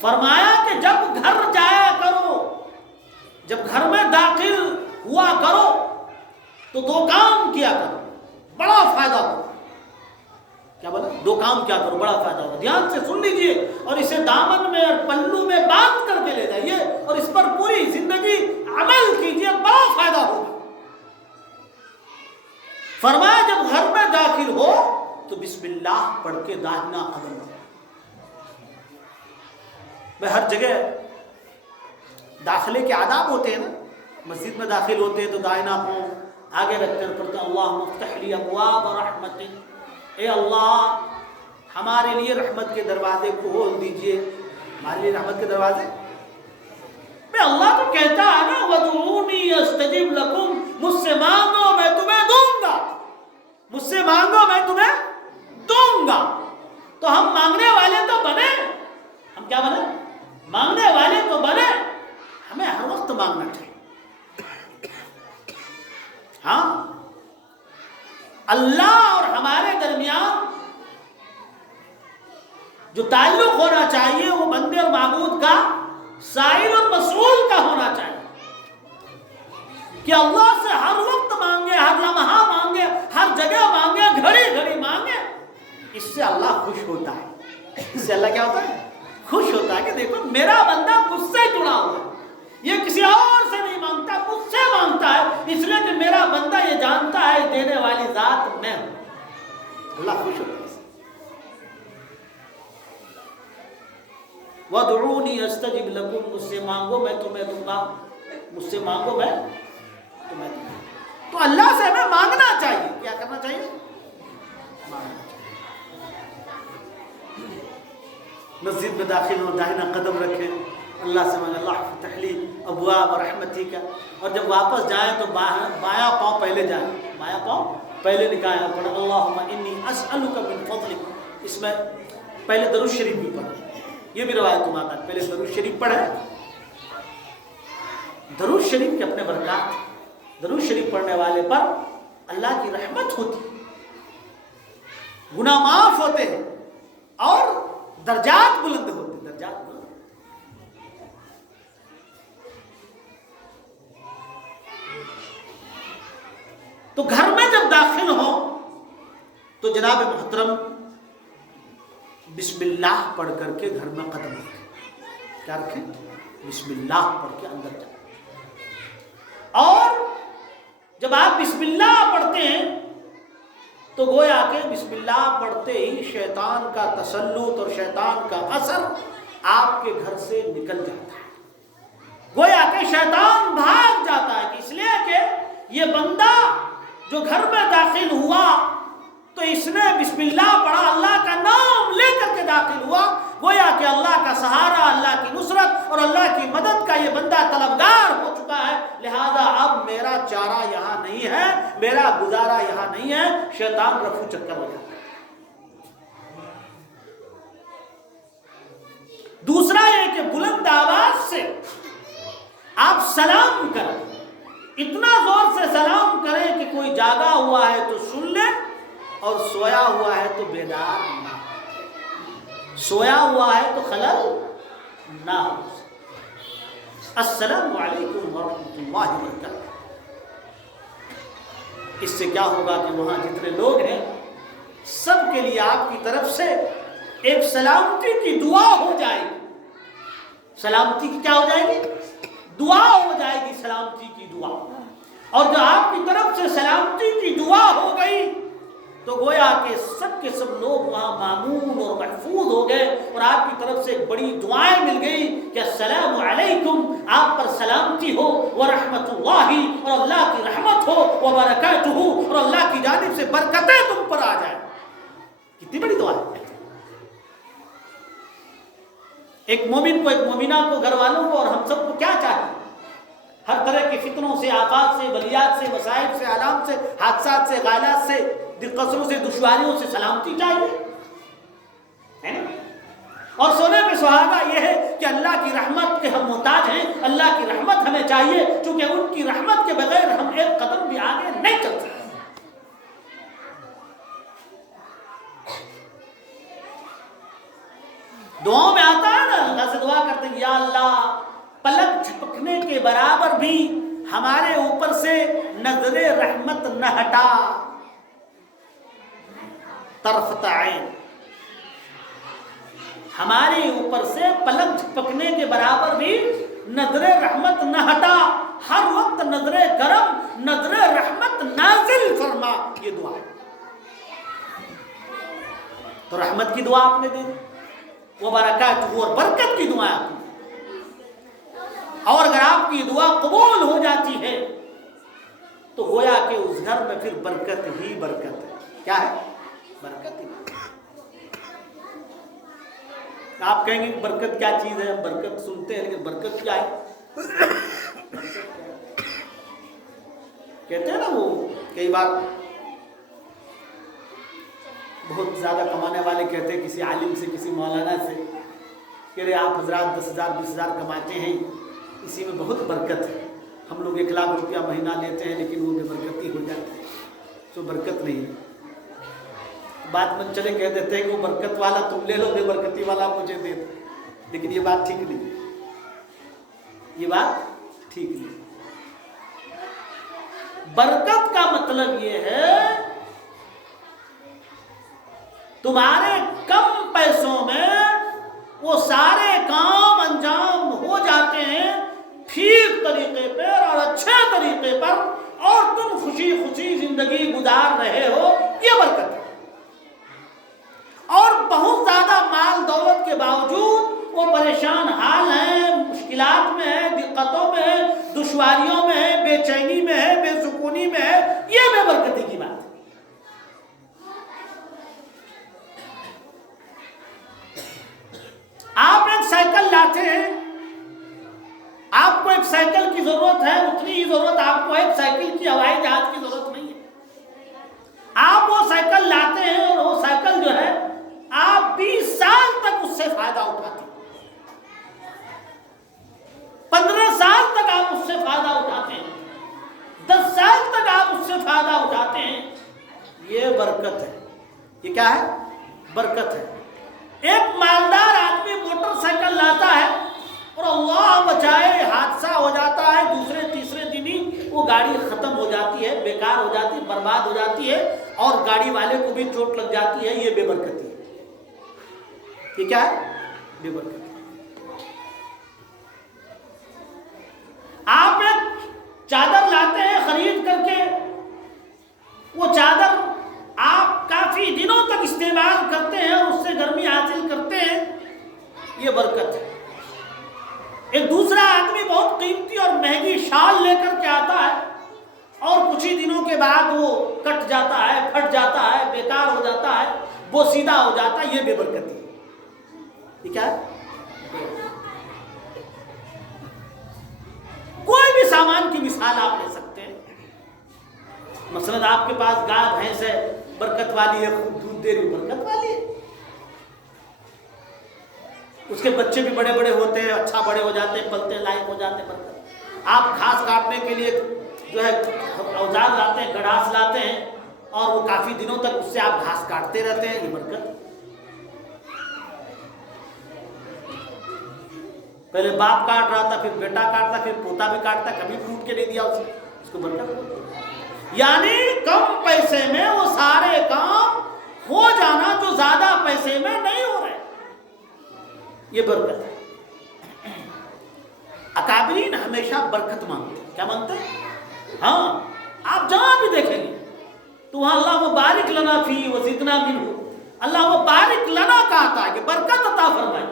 فرمایا کہ جب گھر جایا کرو، جب گھر میں داخل ہوا کرو تو دو کام کیا کرو، بڑا فائدہ ہوگا۔ کیا بولا؟ دو کام کیا کرو، بڑا فائدہ ہوگا۔ دھیان سے سن لیجئے اور اسے دامن میں اور پلو میں باندھ کر کے لے جائیے اور اس پر پوری زندگی عمل کیجئے، بڑا فائدہ ہوگا۔ فرمایا جب گھر میں داخل ہو تو بسم اللہ پڑھ کے داہنا قدم رکھو۔ میں ہر جگہ داخلے کے آداب ہوتے ہیں نا، مسجد میں داخل ہوتے ہیں تو دائنا پاؤں آگے رکھ کر پڑھتے ہیں اللہم افتح لی ابواب رحمتک، اے اللہ ہمارے لیے رحمت کے دروازے کھول دیجئے۔ ہمارے لیے رحمت کے دروازے میں اللہ تو کہتا ہے نا وَادْعُونِي أَسْتَجِبْ لَكُمْ، مجھ سے مانگو میں تمہیں دوں گا، مجھ سے مانگو میں تمہیں دوں گا۔ تو ہم مانگنے والے تو بنے، ہم کیا بنے؟ مانگنے والے تو بنے۔ ہمیں ہر وقت مانگنا چاہیے۔ ہاں، اللہ اور ہمارے درمیان جو تعلق ہونا چاہیے وہ بندے اور معبود کا سائل اور مسئول کا ہونا چاہیے کہ اللہ سے ہر وقت مانگے، ہر لمحہ مانگے، ہر جگہ مانگے، گھڑی گھڑی مانگے۔ اس سے اللہ خوش ہوتا ہے۔ اس سے اللہ کیا ہوتا ہے؟ خوش ہوتا ہے کہ دیکھو میرا بندہ مجھ سے جڑا ہوا ہے، یہ کسی اور سے نہیں مانگتا، مجھ سے مانگتا ہے، اس لیے کہ میرا بندہ یہ جانتا ہے دینے والی ذات میں ہوں۔ اللہ خوش ہوتا ہے۔ وَادْعُونِي أَسْتَجِبْ لَكُمْ، مجھ سے مانگو میں تمہیں دوں گا، مجھ سے مانگو میں تمہیں دوں گا۔ تو اللہ سے ہمیں مانگنا چاہیے۔ کیا کرنا چاہیے؟ مانگنا چاہیے۔ مسجد میں داخل ہو داہنا قدم رکھیں، اللہ سے مانگیں اللہ فتح لی ابواب رحمتی کا، اور جب واپس جائیں تو بایاں پاؤں پہلے جائیں، بایاں پاؤں پہلے نکالیں اور پڑھیں اللہم انی اسألک من فضلک۔ اس میں پہلے درود شریف بھی پڑھیں، یہ بھی روایت میں آتا ہے پہلے درود شریف پڑھیں۔ درود شریف کے اپنے برکات، درود شریف پڑھنے والے پر اللہ کی رحمت ہوتی، گناہ معاف ہوتے ہیں اور درجات بلند ہوتے ہیں، درجات بلند۔ تو گھر میں جب داخل ہو تو جناب محترم بسم اللہ پڑھ کر کے گھر میں قدم رکھیں۔ کیا رکھیں؟ بسم اللہ پڑھ کے اندر جائیں۔ اور جب آپ بسم اللہ پڑھتے ہیں تو گویا کہ بسم اللہ پڑھتے ہی شیطان کا تسلط اور شیطان کا اثر آپ کے گھر سے نکل جاتا ہے، گویا کہ شیطان بھاگ جاتا ہے۔ اس لیے کہ یہ بندہ جو گھر میں داخل ہوا تو اس نے بسم اللہ پڑھا، اللہ کا نام لے کر کے داخل ہوا، گویا کہ اللہ کا سہارا، اللہ کی نصرت اور اللہ کی مدد کا یہ بندہ طلبگار ہو چکا ہے۔ لہذا اب میرا چارہ یہاں نہیں ہے، میرا گزارا یہاں نہیں ہے، شیطان رفو چکر ہو جاتا ہے۔ دوسرا یہ کہ بلند آواز سے آپ سلام کریں، اتنا زور سے سلام کریں کہ کوئی جاگا ہوا ہے تو سن لے اور سویا ہوا ہے تو بیدار نہ ہو، سویا ہوا ہے تو خلل نہ ہو۔ السلام علیکم ورحمۃ اللہ وبرکاتہ۔ اس سے کیا ہوگا کہ وہاں جتنے لوگ ہیں سب کے لیے آپ کی طرف سے ایک سلامتی کی دعا ہو جائے گی۔ سلامتی کی کیا ہو جائے گی؟ دعا ہو جائے گی، سلامتی کی دعا۔ اور جو آپ کی طرف سے سلامتی کی دعا ہو گئی تو گویا کہ سب کے سب لوگ وہاں مامون اور محفوظ ہو گئے، اور آپ کی طرف سے ایک بڑی دعائیں مل گئی کہ السلام علیکم، آپ پر سلامتی ہو، ورحمۃ اللہ، اور اللہ کی رحمت ہو، وبرکاتہ، اور اللہ کی جانب سے برکتیں تم پر آ جائیں۔ کتنی بڑی دعا ہے۔ ایک مومن کو، ایک مومنہ کو، گھر والوں کو اور ہم سب کو کیا چاہیے؟ ہر طرح کے فتنوں سے، آفات سے، بلیات سے، مصائب سے، آلام سے، حادثات سے، غائلات سے، دقتوں سے، دشواریوں سے سلامتی چاہیے، ہے نا؟ اور سونے پہ سہاگا یہ ہے کہ اللہ کی رحمت کے ہم محتاج ہیں، اللہ کی رحمت ہمیں چاہیے، چونکہ ان کی رحمت کے بغیر ہم ایک قدم بھی آگے نہیں چل سکتے۔ دعاؤں میں آتا ہے نا، اللہ سے دعا کرتے ہیں یا اللہ پلک جھپکنے کے برابر بھی ہمارے اوپر سے نظر رحمت نہ ہٹا طرفت عین، ہمارے اوپر سے پلک جھپکنے کے برابر بھی نظر رحمت نہ ہٹا، ہر وقت نظر کرم نظر رحمت نازل فرما، یہ دعا ہے۔ تو رحمت کی دعا آپ نے دی، وہ برکات اور برکت کی دعا آپ نے، اور اگر آپ کی دعا قبول ہو جاتی ہے تو گویا کہ اس گھر میں پھر برکت ہی برکت ہے۔ کیا ہے؟ برکت ہی۔ آپ کہیں گے برکت کیا چیز ہے؟ برکت سنتے ہیں لیکن برکت کیا ہے؟ کہتے ہیں نا وہ کئی بار بہت زیادہ کمانے والے کہتے ہیں کسی عالم سے، کسی مولانا سے کہ رے آپ حضرات 10,000 20,000 کماتے ہیں، اسی میں بہت برکت ہے، ہم لوگ 1 لاکھ روپیہ مہینہ لیتے ہیں لیکن وہ بے برکتی ہو جاتی ہے، تو برکت نہیں ہے۔ بعد میں چلے کہہ دیتے ہیں کہ وہ برکت والا تم لے لو، بے برکتی والا مجھے دے دو، لیکن یہ بات ٹھیک نہیں، یہ بات ٹھیک نہیں۔ برکت کا مطلب یہ ہے تمہارے کم پیسوں میں وہ سارے کام انجام ہو جاتے ہیں ٹھیک طریقے پر اور اچھے طریقے پر، اور تم خوشی خوشی زندگی گزار رہے ہو، یہ برکت ہے۔ اور بہت زیادہ مال دولت کے باوجود وہ پریشان حال ہیں، مشکلات میں ہیں، دقتوں میں ہیں، دشواریوں میں ہیں، بے چینی میں ہے، بے سکونی میں ہے، یہ بے برکتی کی بات ہے۔ آپ ایک سائیکل لاتے ہیں، آپ کو ایک سائیکل کی ضرورت ہے، اتنی ہی ضرورت آپ کو ایک سائیکل کی ہوائی جہاز کی ضرورت نہیں ہے۔ آپ وہ سائیکل لاتے ہیں اور وہ سائیکل جو ہے آپ 20 سال تک اس سے فائدہ اٹھاتے ہیں، 15 سال تک آپ اس سے فائدہ اٹھاتے ہیں، 10 سال تک آپ اس سے فائدہ اٹھاتے ہیں، یہ برکت ہے۔ یہ کیا ہے؟ برکت ہے۔ ایک مالدار آدمی موٹر سائیکل لاتا ہے اور اللہ بچائے حادثہ ہو جاتا ہے، دوسرے تیسرے دن ہی وہ گاڑی ختم ہو جاتی ہے، بیکار ہو جاتی ہے، برباد ہو جاتی ہے، اور گاڑی والے کو بھی چوٹ لگ جاتی ہے، یہ بے برکتی ہے۔ یہ کیا ہے؟ بے برکتی۔ آپ ایک چادر لاتے ہیں خرید کر کے، وہ چادر آپ کافی دنوں تک استعمال کرتے ہیں اور اس سے گرمی حاصل کرتے ہیں، یہ برکت ہے۔ ایک دوسرا آدمی بہت قیمتی اور مہنگی شال لے کر کے آتا ہے اور کچھ ہی دنوں کے بعد وہ کٹ جاتا ہے، پھٹ جاتا ہے، بیکار ہو جاتا ہے، بوسیدہ ہو جاتا ہے، یہ بے برکتی ہے۔ یہ کیا ہے؟ کوئی بھی سامان کی مثال آپ لے سکتے ہیں، مثلا آپ کے پاس گائے بھینس ہے، برکت والی ہے، خوب دودھ دے رہی، برکت والی ہے، اس کے بچے بھی بڑے بڑے ہوتے ہیں، اچھا بڑے ہو جاتے ہیں، پلتے لائق ہو جاتے ہیں، برکت۔ آپ گھاس کاٹنے کے لیے جو ہے اوزار لاتے ہیں، گڑاس لاتے ہیں، اور وہ کافی دنوں تک اس سے آپ گھاس کاٹتے رہتے ہیں، یہ برکت۔ پہلے باپ کاٹ رہا تھا، پھر بیٹا کاٹتا، پھر پوتا بھی کاٹتا، کبھی ٹوٹ کے نہیں دیا اسے، اس کو برکت۔ یعنی کم پیسے میں وہ سارے کام ہو جانا جو زیادہ پیسے میں نہیں ہو رہے، یہ برکت ہے۔ اکابرین ہمیشہ برکت مانگتے ہیں، کیا مانگتے ہیں؟ ہاں، آپ جہاں بھی دیکھیں گے تو وہاں اللہ بارک لنا فی وزدنا منہ، اللہ بارک لنا کہتا ہے کہ برکت عطا فرمائے۔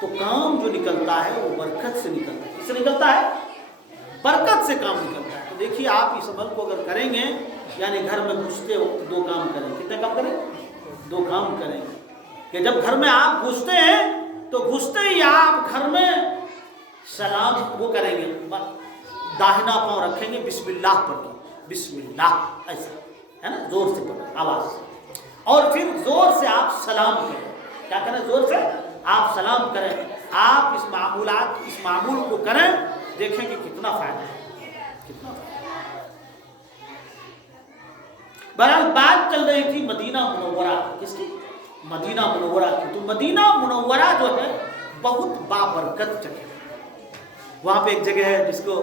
تو کام جو نکلتا ہے وہ برکت سے نکلتا ہے۔ کس سے نکلتا ہے؟ برکت سے کام نکلتا ہے۔ تو دیکھیے آپ اس عمل کو اگر کریں گے، یعنی گھر میں گھستے وقت 2 کام کریں۔ کتنے کام کریں؟ 2 کام کریں کہ جب گھر میں آپ گھستے ہیں تو گھستے ہی آپ گھر میں سلام وہ کریں گے، داہنا پاؤں رکھیں گے، بسم اللہ پڑھ کے، بسم اللہ، ایسا ہے نا، زور سے پڑھیں آواز سے، اور پھر زور سے آپ سلام کریں۔ کیا کریں؟ زور سے آپ سلام کریں۔ آپ اس معمول کو کریں، دیکھیں کہ کتنا فائدہ ہے، کتنا فائدہ ہے۔ بہرحال بات چل رہی تھی مدینہ منورہ، کس کی؟ مدینہ منورہ کی۔ تو مدینہ منورہ جو ہے بہت بابرکت جگہ ہے، وہاں پہ ایک جگہ ہے جس کو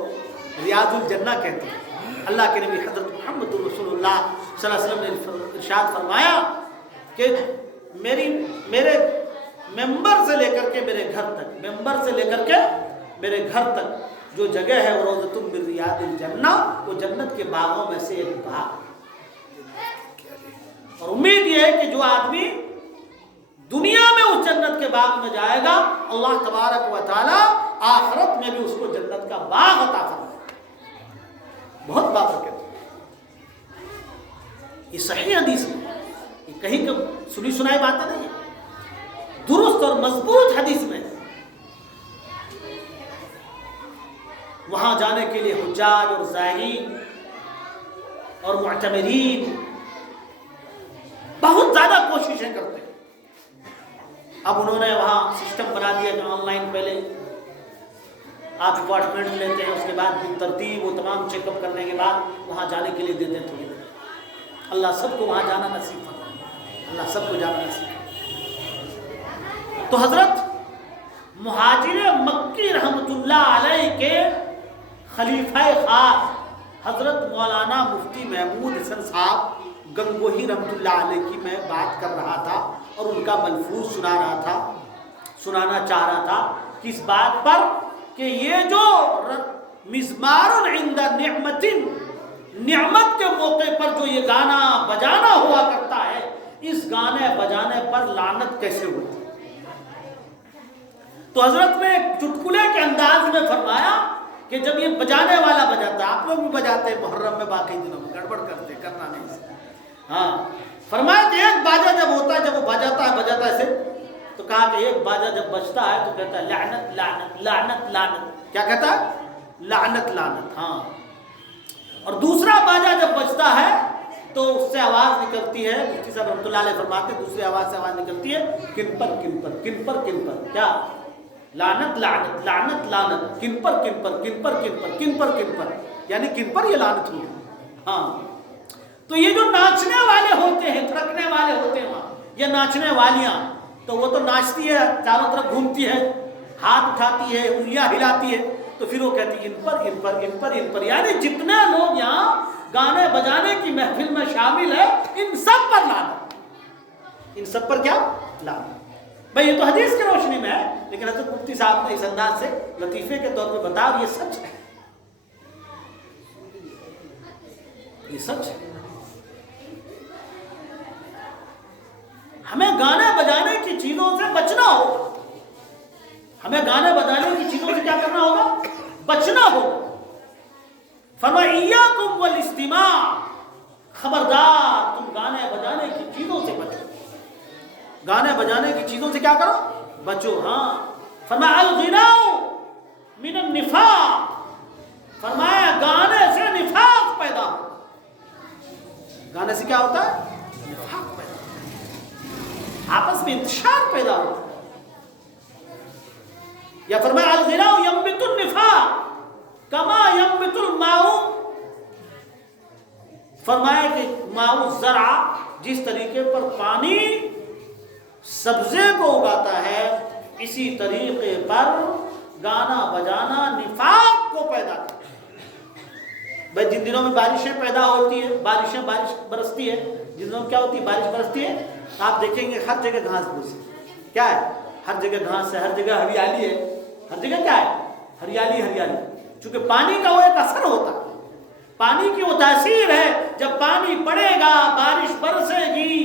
ریاض الجنہ کہتے ہیں. اللہ کے نبی حضرت محمد رسول اللہ صلی اللہ علیہ وسلم نے ارشاد فرمایا کہ میرے ممبر سے لے کر کے میرے گھر تک، ممبر سے لے کر کے میرے گھر تک جو جگہ ہے وہ روضۃ من ریاض الجنہ، وہ جنت کے باغوں میں سے ایک باغ. اور امید یہ ہے کہ جو آدمی دنیا میں اس جنت کے باغ میں جائے گا، اللہ تبارک و تعالی آخرت میں بھی اس کو جنت کا باغ عطا فرمائے. بہت بابرکت. یہ صحیح حدیث ہے، یہ کہیں کہ سنی سنائی باتیں نہیں ہے، درست اور مضبوط حدیث میں. وہاں جانے کے لیے حجاج اور زائرین اور معتمرین بہت زیادہ کوششیں کرتے ہیں. اب انہوں نے وہاں سسٹم بنا دیا کہ آن لائن پہلے آپ اپارٹمنٹ لیتے ہیں، اس کے بعد ترتیب وہ تمام چیک اپ کرنے کے بعد وہاں جانے کے لیے دیتے ہیں تھوڑی دیر. اللہ سب کو وہاں جانا نصیب فرمائے، اللہ سب کو جانا نصیب فرمائے. تو حضرت مہاجر مکی رحمت اللہ علیہ کے خلیفہ خاص حضرت مولانا مفتی محمود حسن صاحب گنگوہی رحمت اللہ علیہ کی میں بات کر رہا تھا اور ان کا ملفوظ سنانا چاہ رہا تھا. کس بات پر کہ یہ جو مزمار عند نعمت، نعمت کے موقع پر جو یہ گانا بجانا ہوا کرتا ہے، اس گانے بجانے پر لعنت کیسے ہوتی. تو حضرت نے چٹکلے کے انداز میں فرمایا کہ جب یہ بجانے والا بجاتا ہے، آپ لوگ بھی بجاتے ہیں محرم میں، باقی دنوں میں گڑبڑ کرتے کرنا نہیں. ہاں فرمایا کہ ایک باجا جب ہوتا ہے، جب وہ بجاتا ہے ایسے، تو کہا کہ ایک باجا جب بجتا ہے تو کہتا ہے لعنت لعنت لعنت لعنت. کیا کہتا ہے؟ لعنت لعنت. ہاں. اور دوسرا باجا جب بجتا ہے تو اس سے آواز نکلتی ہے، مفتی صاحب رحمۃ اللہ علیہ فرماتے ہیں دوسری آواز سے آواز نکلتی ہے کن پر کن پر کن پر کن پر. کیا؟ لعنت لعنت لعنت لعنت، کن پر کن پر کن پر کن پر کن پر کن پر، یعنی کن پر یہ لعنت ہوئی. ہاں. تو یہ جو ناچنے والے ہوتے ہیں، تھرکنے والے ہوتے ہیں وہاں، یہ ناچنے والیاں، تو وہ تو ناچتی ہے، چاروں طرف گھومتی ہے، ہاتھ اٹھاتی ہے، انگلیاں ہلاتی ہے، تو پھر وہ کہتی ہے ان پر ان پر ان پر ان پر، یعنی جتنے لوگ یہاں گانے بجانے کی محفل میں شامل ہے ان سب پر لعنت. ان سب پر کیا؟ لعنت. بھائی یہ تو حدیث کی روشنی میں ہے، لیکن حضرت مفتی صاحب نے اس انداز سے لطیفے کے طور پہ بتا، اور یہ سچ ہے، یہ سچ ہے. ہمیں گانے بجانے کی چیزوں سے بچنا ہوگا. ہمیں گانے بجانے کی چیزوں سے کیا کرنا ہوگا؟ بچنا ہوگا. فرمایا ایاکم والاستماع، خبردار تم گانے بجانے کی چیزوں سے بچو. گانے بجانے کی چیزوں سے کیا کرو؟ بچو. ہاں. فرمایا الغناء من النفاق، فرمایا گانے سے نفاق پیدا ہو. گانے سے کیا ہوتا ہے؟ نفاق پیدا ہوتا ہے، آپس میں انتشار پیدا ہوتا ہے. یا فرمایا الغناء ينبت النفاق کما ينبت الماء، فرمایا کہ ماء الزرع، جس طریقے پر پانی سبزے کو اگاتا ہے، اسی طریقے پر گانا بجانا نفاق کو پیدا کرتا ہے. بھائی جن دنوں میں بارشیں پیدا ہوتی ہیں، بارش برستی ہے، جن دنوں میں کیا ہوتی ہے؟ بارش برستی ہے. آپ دیکھیں گے ہر جگہ گھاس پھوس کیا ہے؟ ہر جگہ گھاس ہے، ہر جگہ ہریالی ہے، ہر جگہ کیا ہے؟ ہریالی ہریالی. چونکہ پانی کا وہ ایک اثر ہوتا ہے، پانی کی وہ تاثیر ہے. جب پانی پڑے گا، بارش برسے گی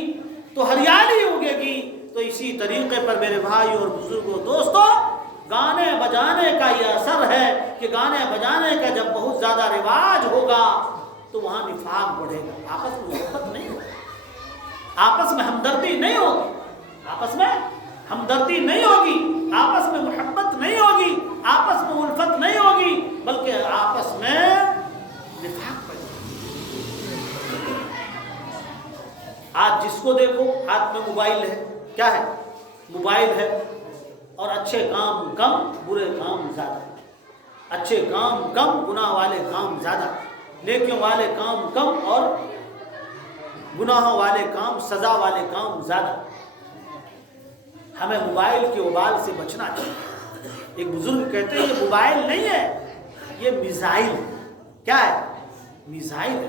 تو ہریالی اگے گی. تو اسی طریقے پر میرے بھائی اور بزرگوں دوستوں، گانے بجانے کا یہ اثر ہے کہ گانے بجانے کا جب بہت زیادہ رواج ہوگا تو وہاں نفاق بڑھے گا. آپس میں محبت نہیں ہوگی، آپس میں ہمدردی نہیں ہوگی، آپس میں ہمدردی نہیں ہوگی، آپس میں محبت نہیں ہوگی، آپس میں الفت نہیں ہوگی، بلکہ آپس میں نفاق پیدا ہوگا. آج جس کو دیکھو ہاتھ میں موبائل ہے. کیا ہے؟ موبائل ہے. اور اچھے کام کم، برے کام زیادہ. اچھے کام کم، گناہ والے کام زیادہ. نیکیوں والے کام کم اور گناہوں والے کام، سزا والے کام زیادہ. ہمیں موبائل کے وبال سے بچنا چاہیے. ایک بزرگ کہتے ہیں یہ موبائل نہیں ہے، یہ میزائل ہے۔ کیا ہے؟ میزائل ہے۔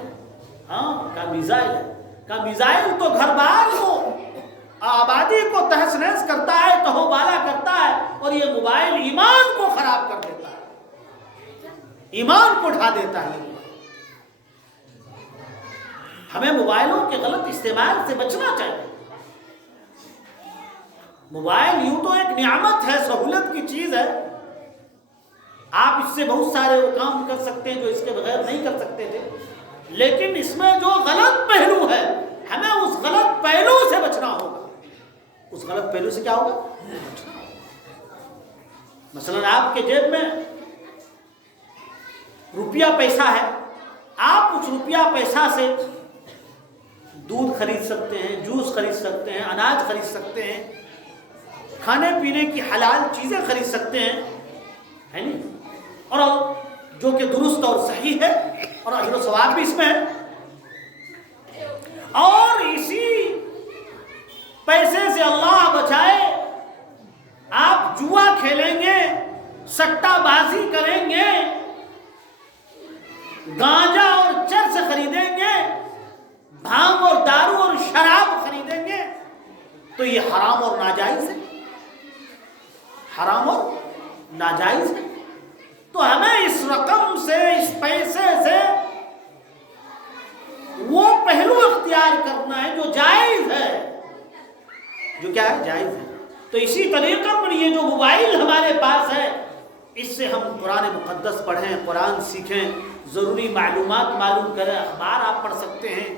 ہاں کا میزائل ہے، کا میزائل تو گھر بار کو آبادی کو تہس نہس کرتا ہے، تہو بالا کرتا ہے، اور یہ موبائل ایمان کو خراب کر دیتا ہے، ایمان کو اٹھا دیتا ہے۔ ہمیں موبائلوں کے غلط استعمال سے بچنا چاہیے۔ موبائل یوں تو ایک نعمت ہے، سہولت کی چیز ہے، آپ اس سے بہت سارے وہ کام کر سکتے ہیں جو اس کے بغیر نہیں کر سکتے تھے، لیکن اس میں جو غلط پہلو ہے ہمیں اس غلط پہلو سے بچنا ہوگا۔ اس غلط پہلو سے کیا ہوگا؟ مثلا آپ کے جیب میں روپیہ پیسہ ہے، آپ اس روپیہ پیسہ سے دودھ خرید سکتے ہیں، جوس خرید سکتے ہیں، اناج خرید سکتے ہیں، کھانے پینے کی حلال چیزیں خرید سکتے ہیں، ہے نہیں؟ اور جو کہ درست اور صحیح ہے، اور اجر و ثواب بھی اس میں ہے۔ اور اسی پیسے سے اللہ بچائے آپ جوا کھیلیں گے، سٹا بازی کریں گے، گانجا اور چرس خریدیں گے، بھانگ اور دارو اور شراب خریدیں گے، تو یہ حرام اور ناجائز ہے، حرام اور ناجائز ہے۔ تو ہمیں اس رقم سے، اس پیسے سے وہ پہلو اختیار کرنا ہے جو جائز ہے، جو کیا ہے؟ جائز ہے۔ تو اسی طریقے پر یہ جو موبائل ہمارے پاس ہے، اس سے ہم قرآن مقدس پڑھیں، قرآن سیکھیں، ضروری معلومات معلوم کریں، اخبار آپ پڑھ سکتے ہیں،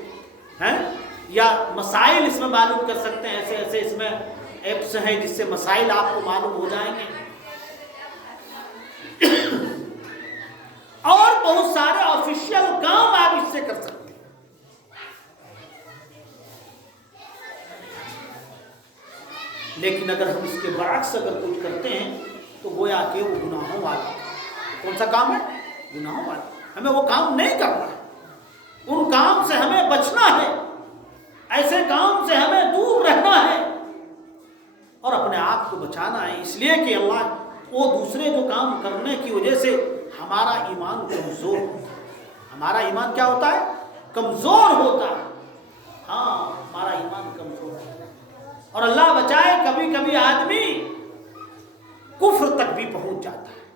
یا مسائل اس میں معلوم کر سکتے ہیں، ایسے ایسے اس میں ایپس ہیں جس سے مسائل آپ کو معلوم ہو جائیں گے، اور بہت سارے آفیشیل کام آپ اس سے کر سکتے ہیں۔ لیکن اگر ہم اس کے برعکس اگر کچھ کرتے ہیں تو گویا کہ وہ گناہوں والا، کون سا کام ہے؟ گناہوں والا۔ ہمیں وہ کام نہیں کرنا ہے، ان کام سے ہمیں بچنا ہے، ایسے کام سے ہمیں دور رہنا ہے اور اپنے آپ کو بچانا ہے، اس لیے کہ اللہ وہ دوسرے جو کام کرنے کی وجہ سے ہمارا ایمان کمزور ہوتا ہے۔ ہمارا ایمان کیا ہوتا ہے؟ کمزور ہوتا ہے۔ ہاں ہمارا ایمان کمزور ہوتا ہے، اور اللہ بچائے کبھی کبھی آدمی کفر تک بھی پہنچ جاتا ہے۔